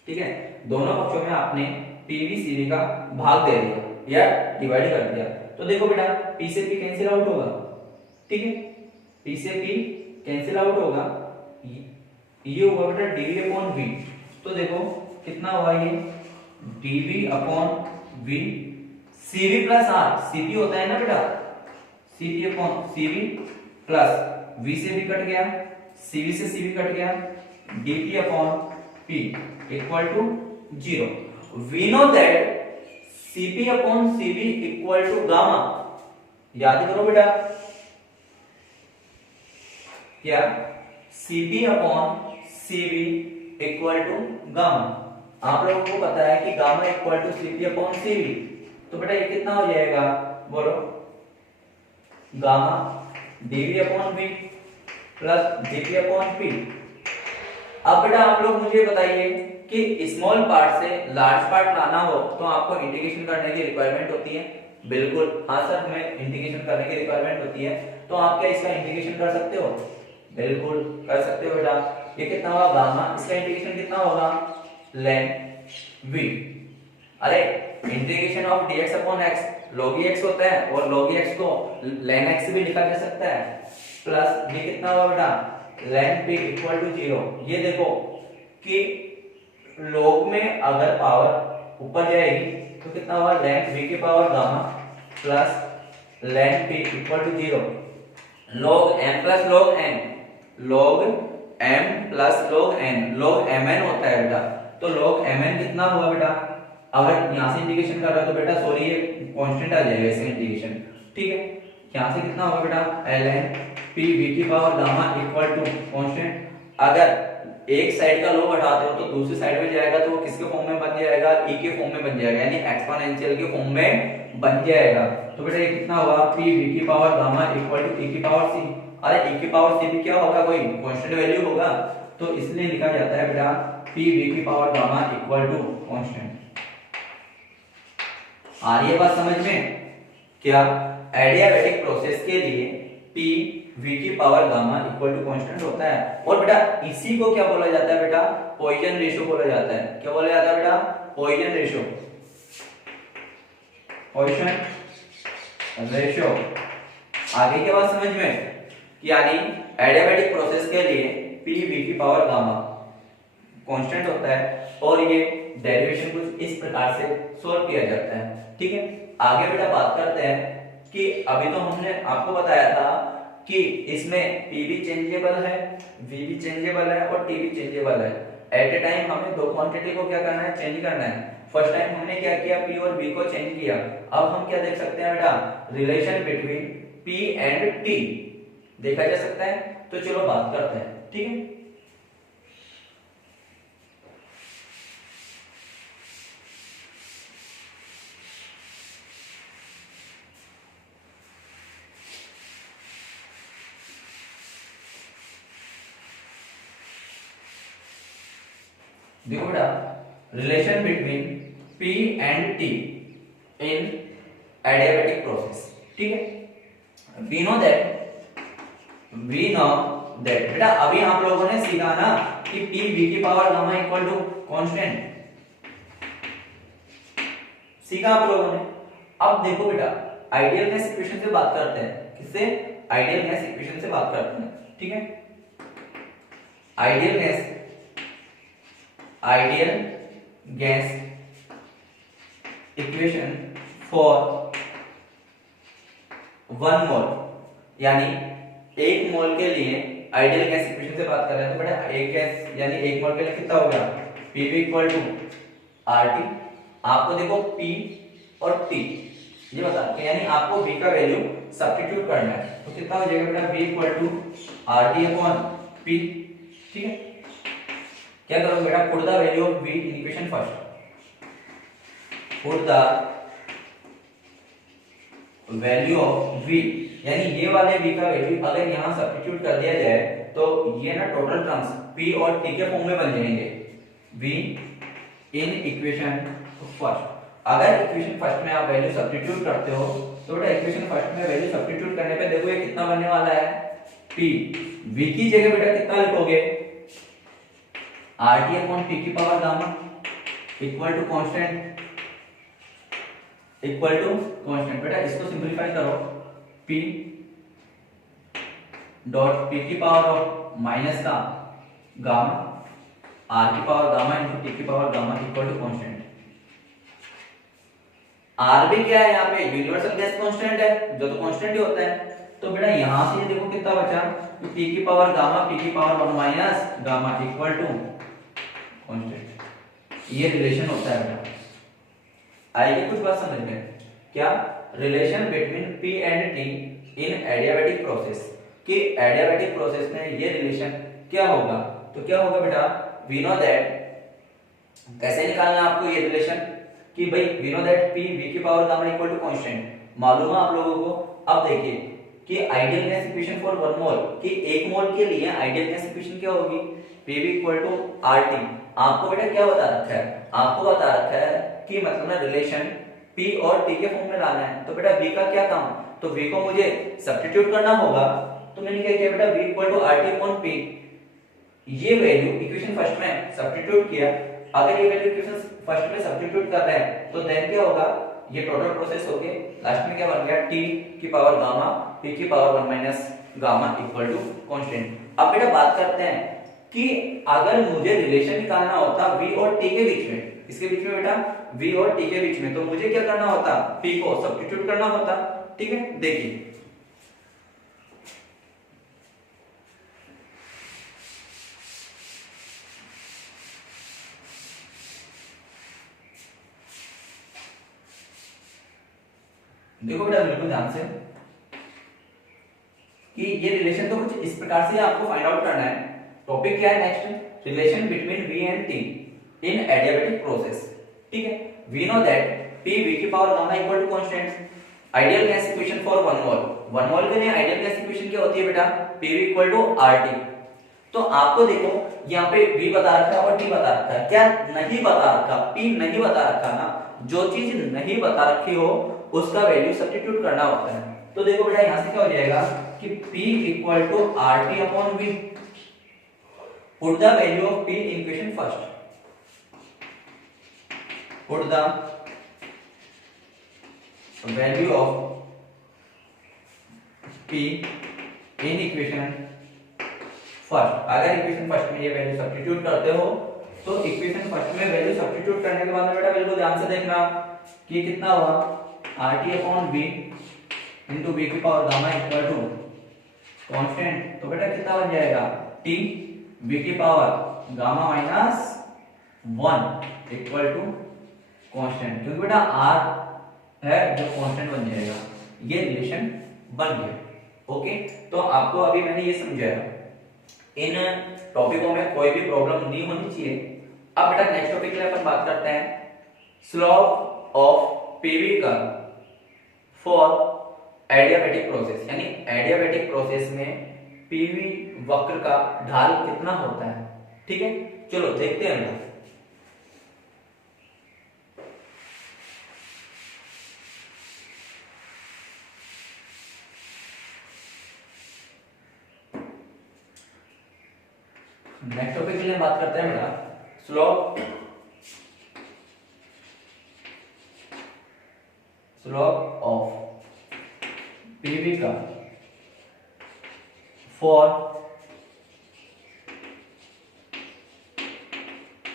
ठीक है, दोनों पक्षों में आपने पीवी सीवी का भाग दे दिया या डिवाइड कर दिया। तो देखो बेटा p से p कैंसिल आउट होगा। ठीक है, p से p कैंसिल आउट होगा, ये होगा बेटा dv अपॉन v। तो देखो कितना हुआ ये dv upon v cv plus r, cp होता है ना बेटा, cp upon cv plus v से v कट गया, cv से cv कट गया, dp upon p equal to zero. We know that cp upon cv equal to gamma. याद करो बेटा, क्या cp upon cv equal to gamma. आप लोगों को पता है कि gamma equal to cp upon cv। तो बेटा ये कितना हो जाएगा, बोलो, gamma dv upon v plus dp upon p। अब बेटा आप लोग मुझे बताइए कि स्मॉल पार्ट से लार्ज पार्ट लाना हो तो आपको इंटीग्रेशन करने की रिक्वायरमेंट होती है। बिल्कुल हाँ सर, हमें इंटीग्रेशन करने की रिक्वायरमेंट होती है। तो आप क्या इसका इंटीग्रेशन कर सकते हो? बिल्कुल कर सकते हो बेटा। ये कितना होगा गामा, इसका इंटीग्रेशन कितना होगा, लेन v। अरे integration of dx upon x log x होता है और log x को ln x भी लिखा जा सकता है। प्लस ये कितना होगा बेटा, ln p equal to zero. ये देखो कि log में अगर पावर ऊपर जाएगी तो कितना होगा, ln v की power gamma plus ln p equal to zero. log m plus log n, log m plus log n, log mn होता है बेटा। तो log mn कितना हुआ बेटा, अगर यहां से इंटीग्रेशन कर रहे हो तो बेटा सॉरी ये कांस्टेंट आ जाएगा इसका इंटीग्रेशन। ठीक है, यहां से कितना होगा बेटा, ln p v की power gamma equal to constant. अगर एक साइड का log हटाते हो तो दूसरी साइड में जाएगा तो वो किसके फॉर्म में बन जाएगा, e के फॉर्म में बन जाएगा, यानी एक्सपोनेंशियल के फॉर्म में बन जाएगा। तो बेटा ये कितना होगा, p v की power gamma equal to e की पावर c। अरे e की पावर c भी क्या होगा, कोई कांस्टेंट वैल्यू होगा, तो इसलिए लिखा जाता है बेटा p v की power gamma equal to constant. आ रही है बात समझ में? क्या एडियाबैटिक प्रोसेस के लिए p v की power gamma equal to constant होता है। और बेटा इसी को क्या बोला जाता है बेटा, पॉइजन रेशियो बोला जाता है। क्या बोला जाता है बेटा, पॉइजन रेशियो, पॉइजन रेशियो। आगे की बात समझ में? यानी एडियाबैटिक प्रोसेस के लिए p v की पावर गामा कांस्टेंट होता है और ये डेरिवेशन कुछ इस प्रकार से सॉल्व किया जाता है। ठीक है, आगे बेटा बात करते हैं कि अभी तो हमने आपको बताया था कि इसमें P भी चेंजेबल है, V भी चेंजेबल है और T भी चेंजेबल है। एट ए टाइम हमें दो क्वांटिटी को क्या करना है, चेंज करना है। फर्स्ट टाइम हमने क्या किया, P और V को चेंज किया। अब हम क्या देख सकते हैं बेटा, relation between P and T देखा जा सकता है। तो चलो बात करते हैं, ठीक है। देखो बेटा, relation between P and T in adiabatic process, ठीक है। वी नो दैट बेटा, अभी आप लोगों ने सीखा ना कि P V की power gamma equal to constant, सीखा आप लोगों ने। अब देखो बेटा, आइडियल गैस इक्वेशन से बात करते हैं। किससे? आइडियल गैस इक्वेशन से बात करते हैं, ठीक है। आइडियल गैस इक्वेशन फॉर 1 मोल, यानी 1 मोल के लिए आइडियल गैस इक्वेशन से बात कर रहे हैं। तो बेटा एक गैस यानी 1 मोल के लिए कितना हो गया, Pv इक्वल टू RT। आपको देखो P और T ये बता के, यानी आपको V का वैल्यू सब्स्टिट्यूट करना है। तो कितना हो जाएगा बेटा, V equal to RT upon P, ठीक है। क्या करोगे बेटा, put the value of V in equation first, put the value of V, यानी ये वाले V का वैल्यू अगर यहां सब्स्टिट्यूट कर दिया जाए तो ये ना टोटल टर्म्स P और T के फॉर्म में बन जाएंगे। V इन इक्वेशन फर्स्ट, अगर इक्वेशन फर्स्ट में आप वैल्यू सब्स्टिट्यूट करते हो तो बेटा इक्वेशन फर्स्ट में वैल्यू सब्स्टिट्यूट करने पे देखो ये कितना बनने वाला है, P। V की जगह बेटा कितना लिखोगे, RT अपॉन P की power gamma equal to constant, बेटा इसको सिंपलीफाई करो, P डॉट P की पावर ऑफ माइनस का गामा R की पावर गामा इंटू T की power gamma equal to constant. R भी क्या है, यहाँ पे यूनिवर्सल गैस कांस्टेंट है, जो तो कांस्टेंट ही होता है। तो बेटा यहां से ये देखो कितना बचा, कि P की पावर गामा P की power 1 minus gamma equal to constant. ये रिलेशन होता है बेटा। आइए कुछ बात समझ में, क्या relation between P and T in adiabatic process, कि एडियाबैटिक प्रोसेस में ये रिलेशन क्या होगा। तो क्या होगा बेटा, वी नो दैट, कैसे निकालना है आपको ये रिलेशन, कि भाई we know that P V की power gamma equal to constant मालूम है आप लोगों को। अब देखिए कि ideal gas equation for 1 mole, कि 1 मोल के लिए आइडियल गैस इक्वेशन क्या होगी, PV इक्वल टू RT। आपको बेटा क्या बता रखा है, आपको बता रखा है कि मतलब ना रिलेशन P और T के फॉर्म में लाना है। तो बेटा V का क्या काम, तो V को मुझे सब्स्टिट्यूट करना होगा। तो मैंने क्या किया बेटा, V equal to RT upon P, ये वैल्यू इक्वेशन फर्स्ट में सब्स्टिट्यूट किया। अगर ये वैल्यू इक्वेशन फर्स्ट में सब्स्टिट्यूट कर रहे हैं तो देन क्या होगा, ये टोटल प्रोसेस होके लास्ट में क्या बन गया, T की पावर गामा P की power 1 minus gamma equal to constant. अब बेटा बात करते हैं कि अगर मुझे रिलेशन निकालना होता V और T के बीच में, इसके बीच में बेटा V और T के बीच में, तो मुझे क्या करना होता, P को सब्स्टिट्यूट करना होता, ठीक है। देखिए देखो बेटा बिल्कुल ध्यान से, कि ये रिलेशन तो कुछ इस प्रकार से आपको फाइंड आउट करना है। टॉपिक क्या है next, relation between V and T in adiabatic process, ठीक है। We know that P V की power gamma equal to constant, ideal gas equation for 1 mole. 1 mole के लिए आइडियल गैस इक्वेशन क्या होती है बेटा, PV इक्वल टू RT। तो आपको देखो यहाँ पे V बता रखा है और T बता रखा है, क्या नहीं बता रखा, P नहीं बता रखा ना। जो चीज नहीं बता रखी हो उसका वैल्यू सब्स्टिट्यूट करना होता है। तो देखो बेटा यहां से क्या हो जाएगा कि P equal to RT upon V, put the value of P in equation first, put the value of P in equation first. अगर इक्वेशन फर्स्ट में ये वैल्यू सब्स्टिट्यूट करते हो तो इक्वेशन फर्स्ट में वैल्यू सब्स्टिट्यूट करने के बाद बेटा बिल्कुल ध्यान से देखना कि कितना हुआ, RT upon V into V की power gamma equal to constant, तो बेटा कितना बन जाएगा टी वी की power gamma minus 1 equal to constant, क्योंकि बेटा आर है जो कांस्टेंट बन जाएगा, ये रिलेशन बन गया। ओके, तो आपको अभी मैंने ये समझाया, इन टॉपिकों में कोई भी प्रॉब्लम नहीं होनी चाहिए। अब बेटा नेक्स्ट टॉपिक के लिए अपन बात करते हैं slope of PV curve for adiabatic process, यानी एडियाबैटिक प्रोसेस में पीवी वक्र का ढाल कितना होता है। ठीक है, चलो देखते हैं बेटा। नेक्स्ट टॉपिक के लिए बात करते हैं बेटा स्लोप ऑफ पीवी का फॉर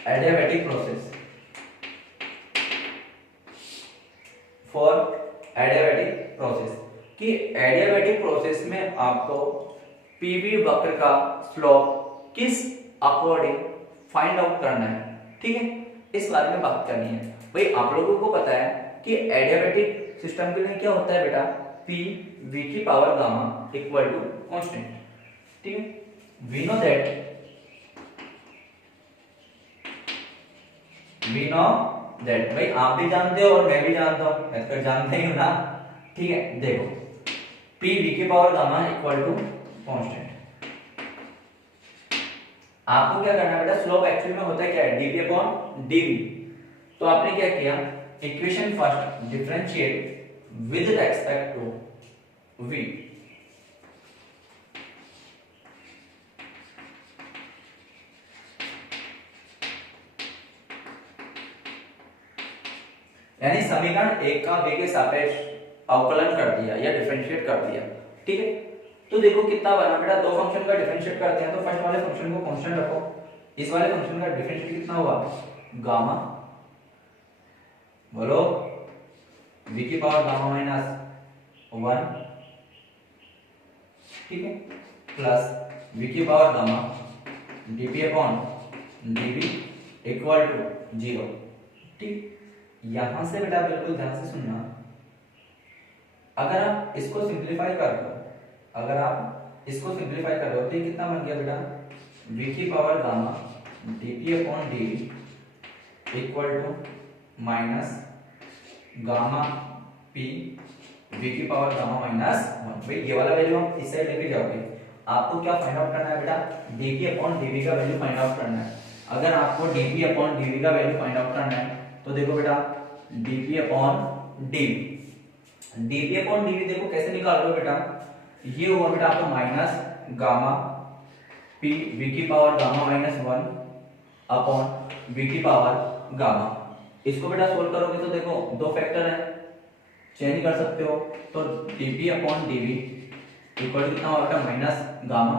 एडियाबैटिक प्रोसेस, कि एडियाबैटिक प्रोसेस में आपको पीवी वक्र का स्लोप किस अकॉर्डिंग फाइंड आउट करना है। ठीक है, इस बारे में बात करनी है। भाई आप लोगों को पता है कि एडियाबैटिक सिस्टम के लिए क्या होता है बेटा, पी वी की power gamma equal to constant. ठीक है, वी नो दैट भाई आप भी जानते हो और मैं भी जानता हूं, मैं तो जानते ही हूं ना। ठीक है, देखो पी वी की power gamma equal to constant. आपको क्या करना है बेटा, स्लोप एक्चुअली में होता है क्या है, dp अपॉन dv। तो आपने क्या किया, equation first differentiate with respect to v। यानी समीकरण एक का v के सापेक्ष अवकलन कर दिया या डिफरेंशिएट कर दिया। ठीक है, तो देखो कितना बना बेटा, दो फंक्शन का डिफरेंशिएट करते हैं तो फर्स्ट वाले फंक्शन को कांस्टेंट रखो, इस वाले फंक्शन का डिफरेंशिएट कितना हुआ, गामा, बोलो v की पावर गामा माइनस 1, ठीक है, प्लस v की power gamma dp upon dv equal to 0। ठीक, यहां से बेटा बिल्कुल ध्यान से सुनना, अगर आप इसको सिंपलीफाई कर दो, तो ये कितना बन गया बेटा, v की power gamma dp upon dv equal to minus gamma p v की पावर गामा माइनस 1। भाई ये वाला वैल्यू हम इस साइड लेके जाओगे, आपको क्या फाइंड आउट करना है बेटा, dp अपॉन dv का वैल्यू फाइंड आउट करना है। अगर आपको dp अपॉन dv का वैल्यू फाइंड आउट करना है तो देखो बेटा dp अपॉन dv देखो कैसे निकाल रहे हो बेटा, ये हुआ बेटा आपका माइनस गामा p v की power gamma minus 1 upon v की पावर गामा। इसको बेटा सोल्व करोगे तो देखो दो फैक्टर है, चेंज कर सकते हो, तो dp अपॉन dv इक्वल कितना होगा बेटा, माइनस गामा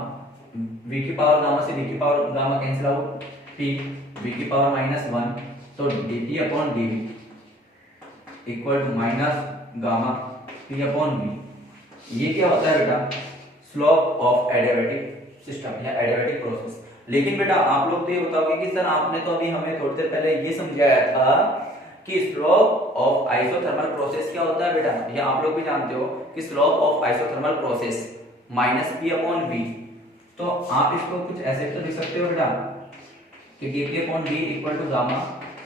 v की पावर गामा से v की power gamma cancel out, p v की पावर माइनस 1, तो dp upon dv equal to minus gamma p upon v। ये क्या होता है बेटा, स्लोप ऑफ एडियाबैटिक सिस्टम या एडियाबैटिक प्रोसेस। लेकिन बेटा आप लोग तो ये बताओगे कि सर आपने तो अभी हमें थोड़ी देर पहले ये समझाया था कि स्लोप ऑफ आइसोथर्मल प्रोसेस क्या होता है बेटा, ये आप लोग भी जानते हो कि slope of isothermal process minus p upon v। तो आप इसको कुछ ऐसे तो लिख सकते हो बेटा कि dp upon v equal to gamma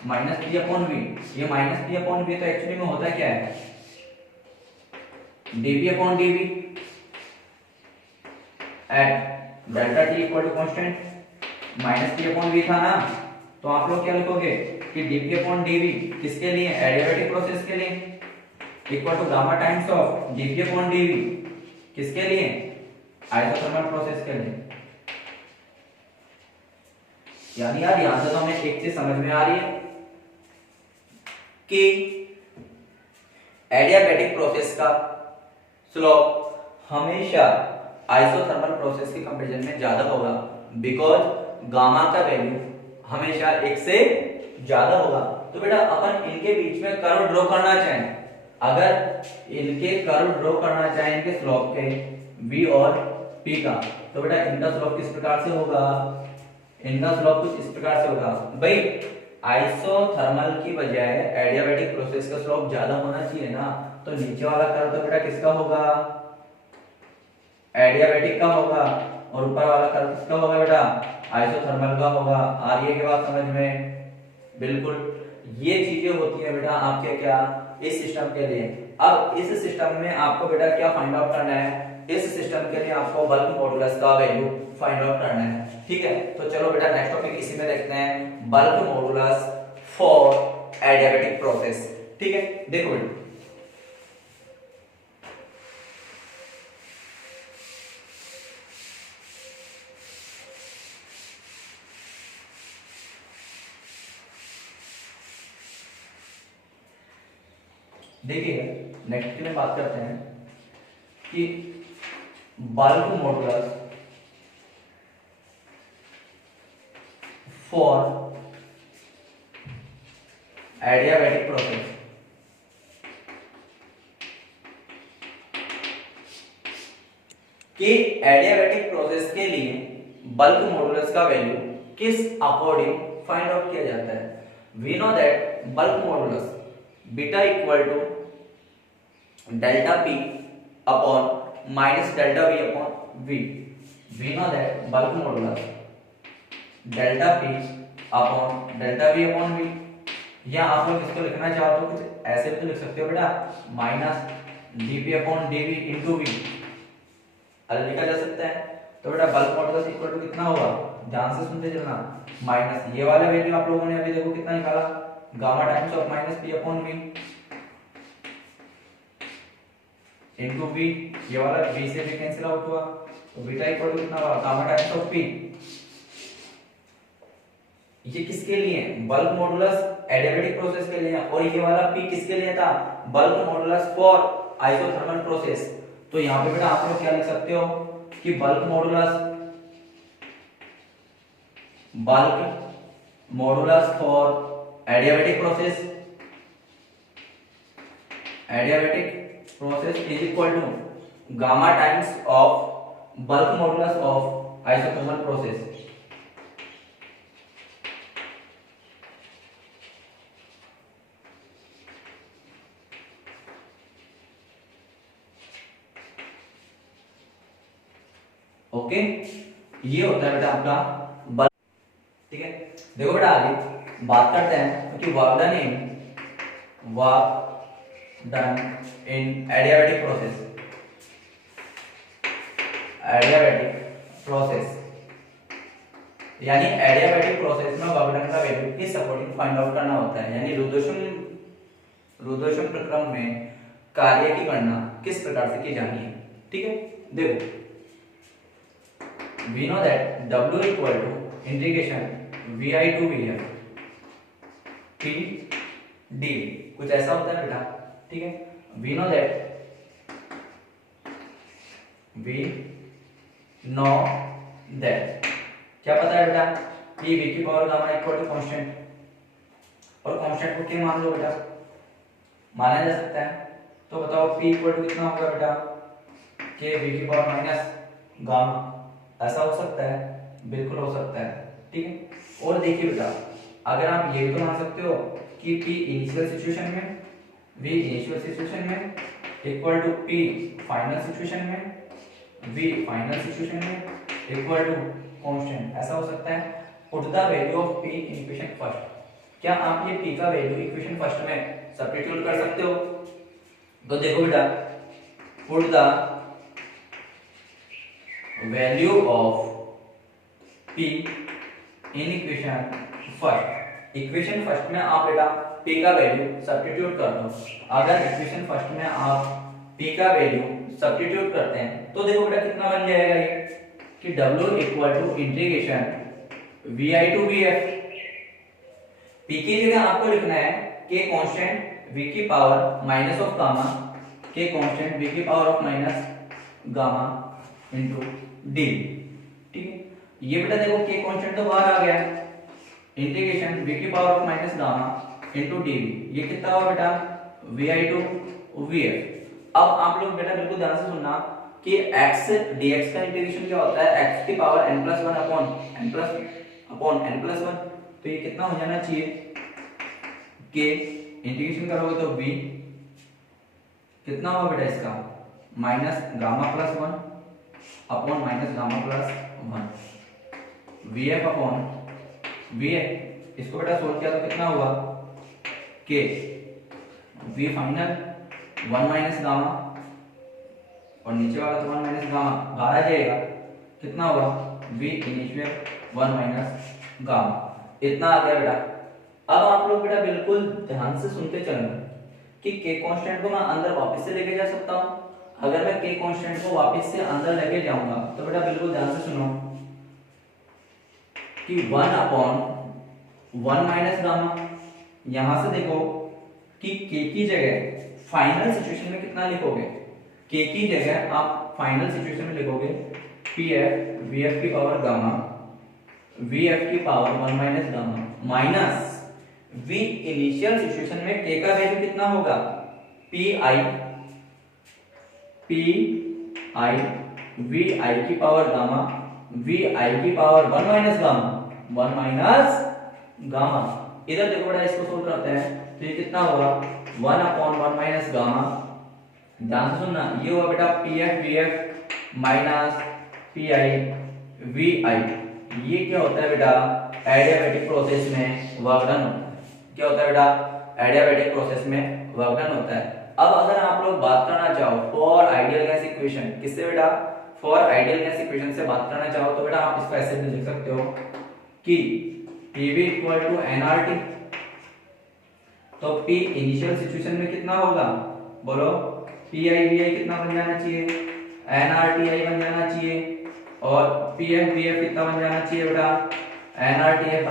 minus p upon v। ये माइनस p अपॉन v तो एक्चुअली में होता क्या है, dp upon dv at delta t equal to constant, minus p upon v था ना, तो आप लोग क्या लिखोगे कि dp अपॉन dv किसके लिए, एडियाबैटिक प्रोसेस के लिए, equal to gamma times of dp upon dv किसके लिए, आइसोथर्मल प्रोसेस के लिए। यानी यार यहां से तो हमें एक चीज समझ में आ रही है कि एडियाबैटिक प्रोसेस का स्लोप हमेशा आइसोथर्मल प्रोसेस के कंपैरिजन में ज्यादा होगा, बिकॉज गामा का वैल्यू हमेशा 1 से ज्यादा होगा। तो बेटा अपन इनके बीच में कर्व ड्रॉ करना चाहें अगर इनके कर्व ड्रॉ करना चाहे इनके स्लोप के v और p का, तो बेटा इनका स्लोप किस प्रकार से होगा, इनका स्लोप कुछ इस प्रकार से होगा। भाई आइसोथर्मल की बजाय एडियाबैटिक प्रोसेस का स्लोप ज्यादा होना चाहिए ना, तो नीचे वाला कर्व तो बेटा किसका होगा, एडियाबैटिक का होगा, और ऊपर वाला कर्व किसका होगा बेटा, आइसोथर्मल का होगा। आ रही है क्या बात समझ में? बिल्कुल, ये चीजें होती है बेटा आपके क्या, इस सिस्टम के लिए। अब इस सिस्टम में आपको बेटा क्या फाइंड आउट करना है, इस सिस्टम के लिए आपको बल्क मॉडुलस का वैल्यू फाइंड आउट करना है, ठीक है। तो चलो बेटा नेक्स्ट टॉपिक इसी में देखते हैं, bulk modulus for adiabatic process, ठीक है। देखो बेटा देखिए नेक्स्ट में बात करते हैं कि bulk modulus for adiabatic process. कि एडियाबैटिक प्रोसेस के लिए बल्क मॉडुलस का वैल्यू किस अकॉर्डिंग फाइंड आउट किया जाता है। We know that bulk modulus beta equal to delta p upon minus delta v upon v. We know that bulk modulus delta p upon delta v upon v, या आप लोग इसको लिखना चाहो तो कुछ ऐसे भी तो लिख सकते हो बेटा, minus dp upon dv into v, अलग लिखा जा सकता है। तो बेटा बल्क मॉडुलस इक्वल टू कितना होगा, ध्यान से सुनते चलना, माइनस ये वाला वैल्यू आप लोगों ने अभी देखो कितना निकाला, gamma times of minus p upon v into v, ये वाला वी से भी कैंसिल आउट हुआ, तो बीटा इक्वल टू कितना हुआ, गामा टाइम्स ऑफ पी। ये किसके लिए, बल्क मॉडुलस एडियाबैटिक प्रोसेस के लिए, और ये वाला पी किसके लिए था, bulk modulus for isothermal process. तो यहाँ पे बेटा आप लोग क्या लिख सकते हो कि bulk modulus for adiabatic process is equal to gamma times of bulk modulus of isothermal process. Okay, ये होता है बेटा आपका बल्क, ठीक है। देखो बेटा आगे बात करते हैं कि वर्क डन इन एडियाबैटिक प्रोसेस, यानी एडियाबैटिक प्रोसेस में वर्क डन का वैल्यू किस अकॉर्डिंग फाइंड आउट करना होता है, यानी रुदोषम प्रक्रम में कार्य की गणना किस प्रकार से की जानी है, ठीक है। देखो we know that W equal to integration vi to vf p d, कुछ ऐसा होता है बेटा, ठीक है। we know that क्या पता है बेटा कि v की power gamma equal to constant, और कांस्टेंट को क्या मान लो बेटा, माना जा सकता है। तो बताओ p इक्वल टू कितना होगा बेटा, कि v की पावर माइनस गामा, ऐसा हो सकता है, बिल्कुल हो सकता है, ठीक है। और देखिए बेटा अगर आप ये भी तो मान सकते हो कि p इनिशियल सिचुएशन में, v इनिशियल सिचुएशन में equal to p final situation में, v फाइनल सिचुएशन में इक्वल टू कांस्टेंट, ऐसा हो सकता है। Put the value of p in equation first, क्या आप ये p का वैल्यू इक्वेशन फर्स्ट में सब्स्टिट्यूट कर सकते हो। तो देखो बेटा put the value of p in equation first में आप बेटा p का वैल्यू सब्स्टिट्यूट कर दो। अगर इक्वेशन फर्स्ट में आप p का वैल्यू सब्स्टिट्यूट करते हैं तो देखो बेटा कितना बन जाएगा ये कि w equal to integration vi to vf। p की जगह आपको लिखना है कि कांस्टेंट v की पावर माइनस ऑफ गामा, के कांस्टेंट v की power of minus gamma into d, ठीक है। ये बेटा देखो के कांस्टेंट तो बाहर आ गया, इंटीग्रेशन v की power of minus gamma into D, ये कितना हुआ बेटा vi टू Vf। अब आप लोग बेटा बिल्कुल ध्यान से सुनना कि x dx का इंटीग्रेशन क्या होता है, x की पावर n+1 अपॉन n+1। तो ये कितना हो जाना चाहिए कि इंटीग्रेशन करोगे तो v कितना होगा बेटा इसका minus gamma plus 1 upon minus gamma plus 1 Vf upon Vf। इसको बेटा सोल्व किया तो कितना हुआ कि V फाइनल 1 माइनस गामा और नीचे वाला तो 1 माइनस गामा बाहर आ जाएगा, कितना होगा V इनिशियल 1 माइनस गामा। इतना आ गया बेटा। अब आप लोग बेटा बिल्कुल ध्यान से सुनते चलना कि k कांस्टेंट को मैं अंदर वापस से लेके जा सकता हूं। अगर मैं k कांस्टेंट को वापस से अंदर लेके जाऊंगा तो बेटा बिल्कुल ध्यान से सुनो कि 1 अपॉन 1 माइनस गामा, यहां से देखो कि k की जगह फाइनल सिचुएशन में कितना लिखोगे, k की जगह आप फाइनल सिचुएशन में लिखोगे pf vf की पावर गामा vf की power 1 minus gamma minus v initial situation में k का वैल्यू कितना होगा pi vi की पावर गामा vi की power 1 minus gamma 1 minus gamma. इधर देखो बेटा इसको सोल्व करते हैं तो ये कितना होगा 1 अपॉन 1 माइनस गामा। ध्यान से सुनना, ये होगा बेटा pf vf minus pi vi। ये क्या होता है बेटा एडियाबैटिक प्रोसेस में वर्क डन होता है। क्या होता है बेटा एडियाबैटिक प्रोसेस में वर्क डन होता है। अब अगर आप लोग बात करना चाहो फॉर आइडियल गैस इक्वेशन, किससे बेटा फॉर आइडियल गैस इक्वेशन से बात करना चाहो तो बेटा आप इसको ऐसे भी लिख सकते हो कि PV इक्वल टू nRT। तो P इनिशियल सिचुएशन में कितना होगा बोलो PI VI कितना बन जाना चाहिए nRTI बन जाना चाहिए और PF VF कितना बन जाना चाहिए बेटा nRTF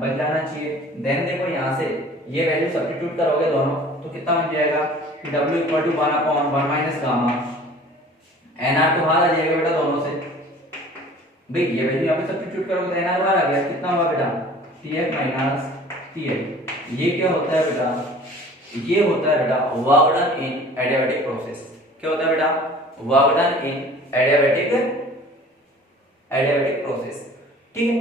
बन जाना चाहिए। देन देखो यहाँ से ये वैल्यू सब्स्टिट्यूट करोगे दोनों तो कितना बन जाएगा कि W equal to 1 upon 1 minus gamma nR तो बाहर आ जाएगा बेटा दोनों से। भाई ये वैल्यू यहाँ पे सब्स्टिट्यूट करोगे तो nR बाहर आ गया, कितना हुआ बेटा TF माइनस TI। ये क्या होता है बेटा, ये होता है बेटा वर्क डन इन एडियाबैटिक प्रोसेस। क्या होता है बेटा वर्क डन इन एडियाबैटिक प्रोसेस। ठीक है।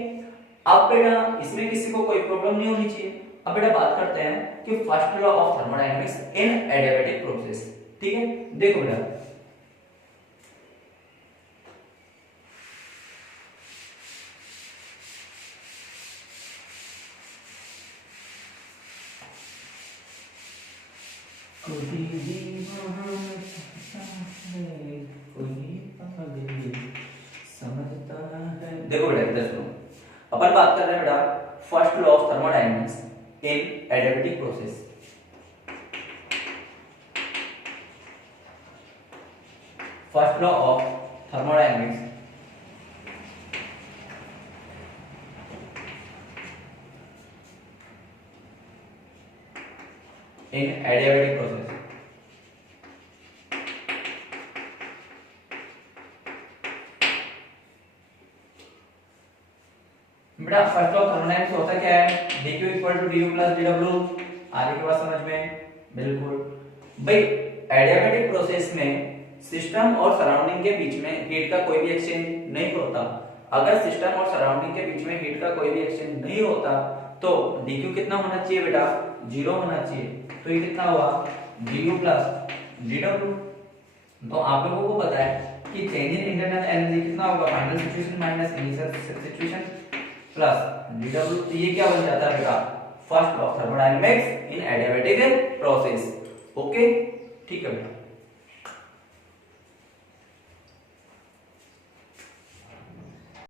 अब बेटा इसमें किसी को कोई प्रॉब्लम नहीं होनी चाहिए। अब बेटा बात करते हैं कि first law of thermodynamics in adiabatic process. ठीक है, देखो बेटा देखो बेटा इधर सुनो, अपन बात कर रहे हैं बेटा first law of thermodynamics in adiabatic process. First law of thermodynamics in adiabatic process. बेटा फर्स्ट लॉ ऑफ थर्मोडायनेमिक्स होता क्या है dq equal to du plus dw। आगे की बात समझ में बिल्कुल। भाई एडियाबैटिक प्रोसेस में सिस्टम और सराउंडिंग के बीच में हीट का कोई भी एक्सचेंज नहीं होता। अगर सिस्टम और सराउंडिंग के बीच में हीट का कोई भी एक्सचेंज नहीं होता तो dq कितना होना चाहिए बेटा 0 होना चाहिए। तो ये कितना हुआ du प्लस dw। तो आप लोगों को पता है कि चेंज इन इंटरनल एनर्जी कितना होगा final situation minus initial situation plus dw। तो ये क्या बन जाता है बेटा first law of thermodynamics in adiabatic process. Okay ठीक है बेटा।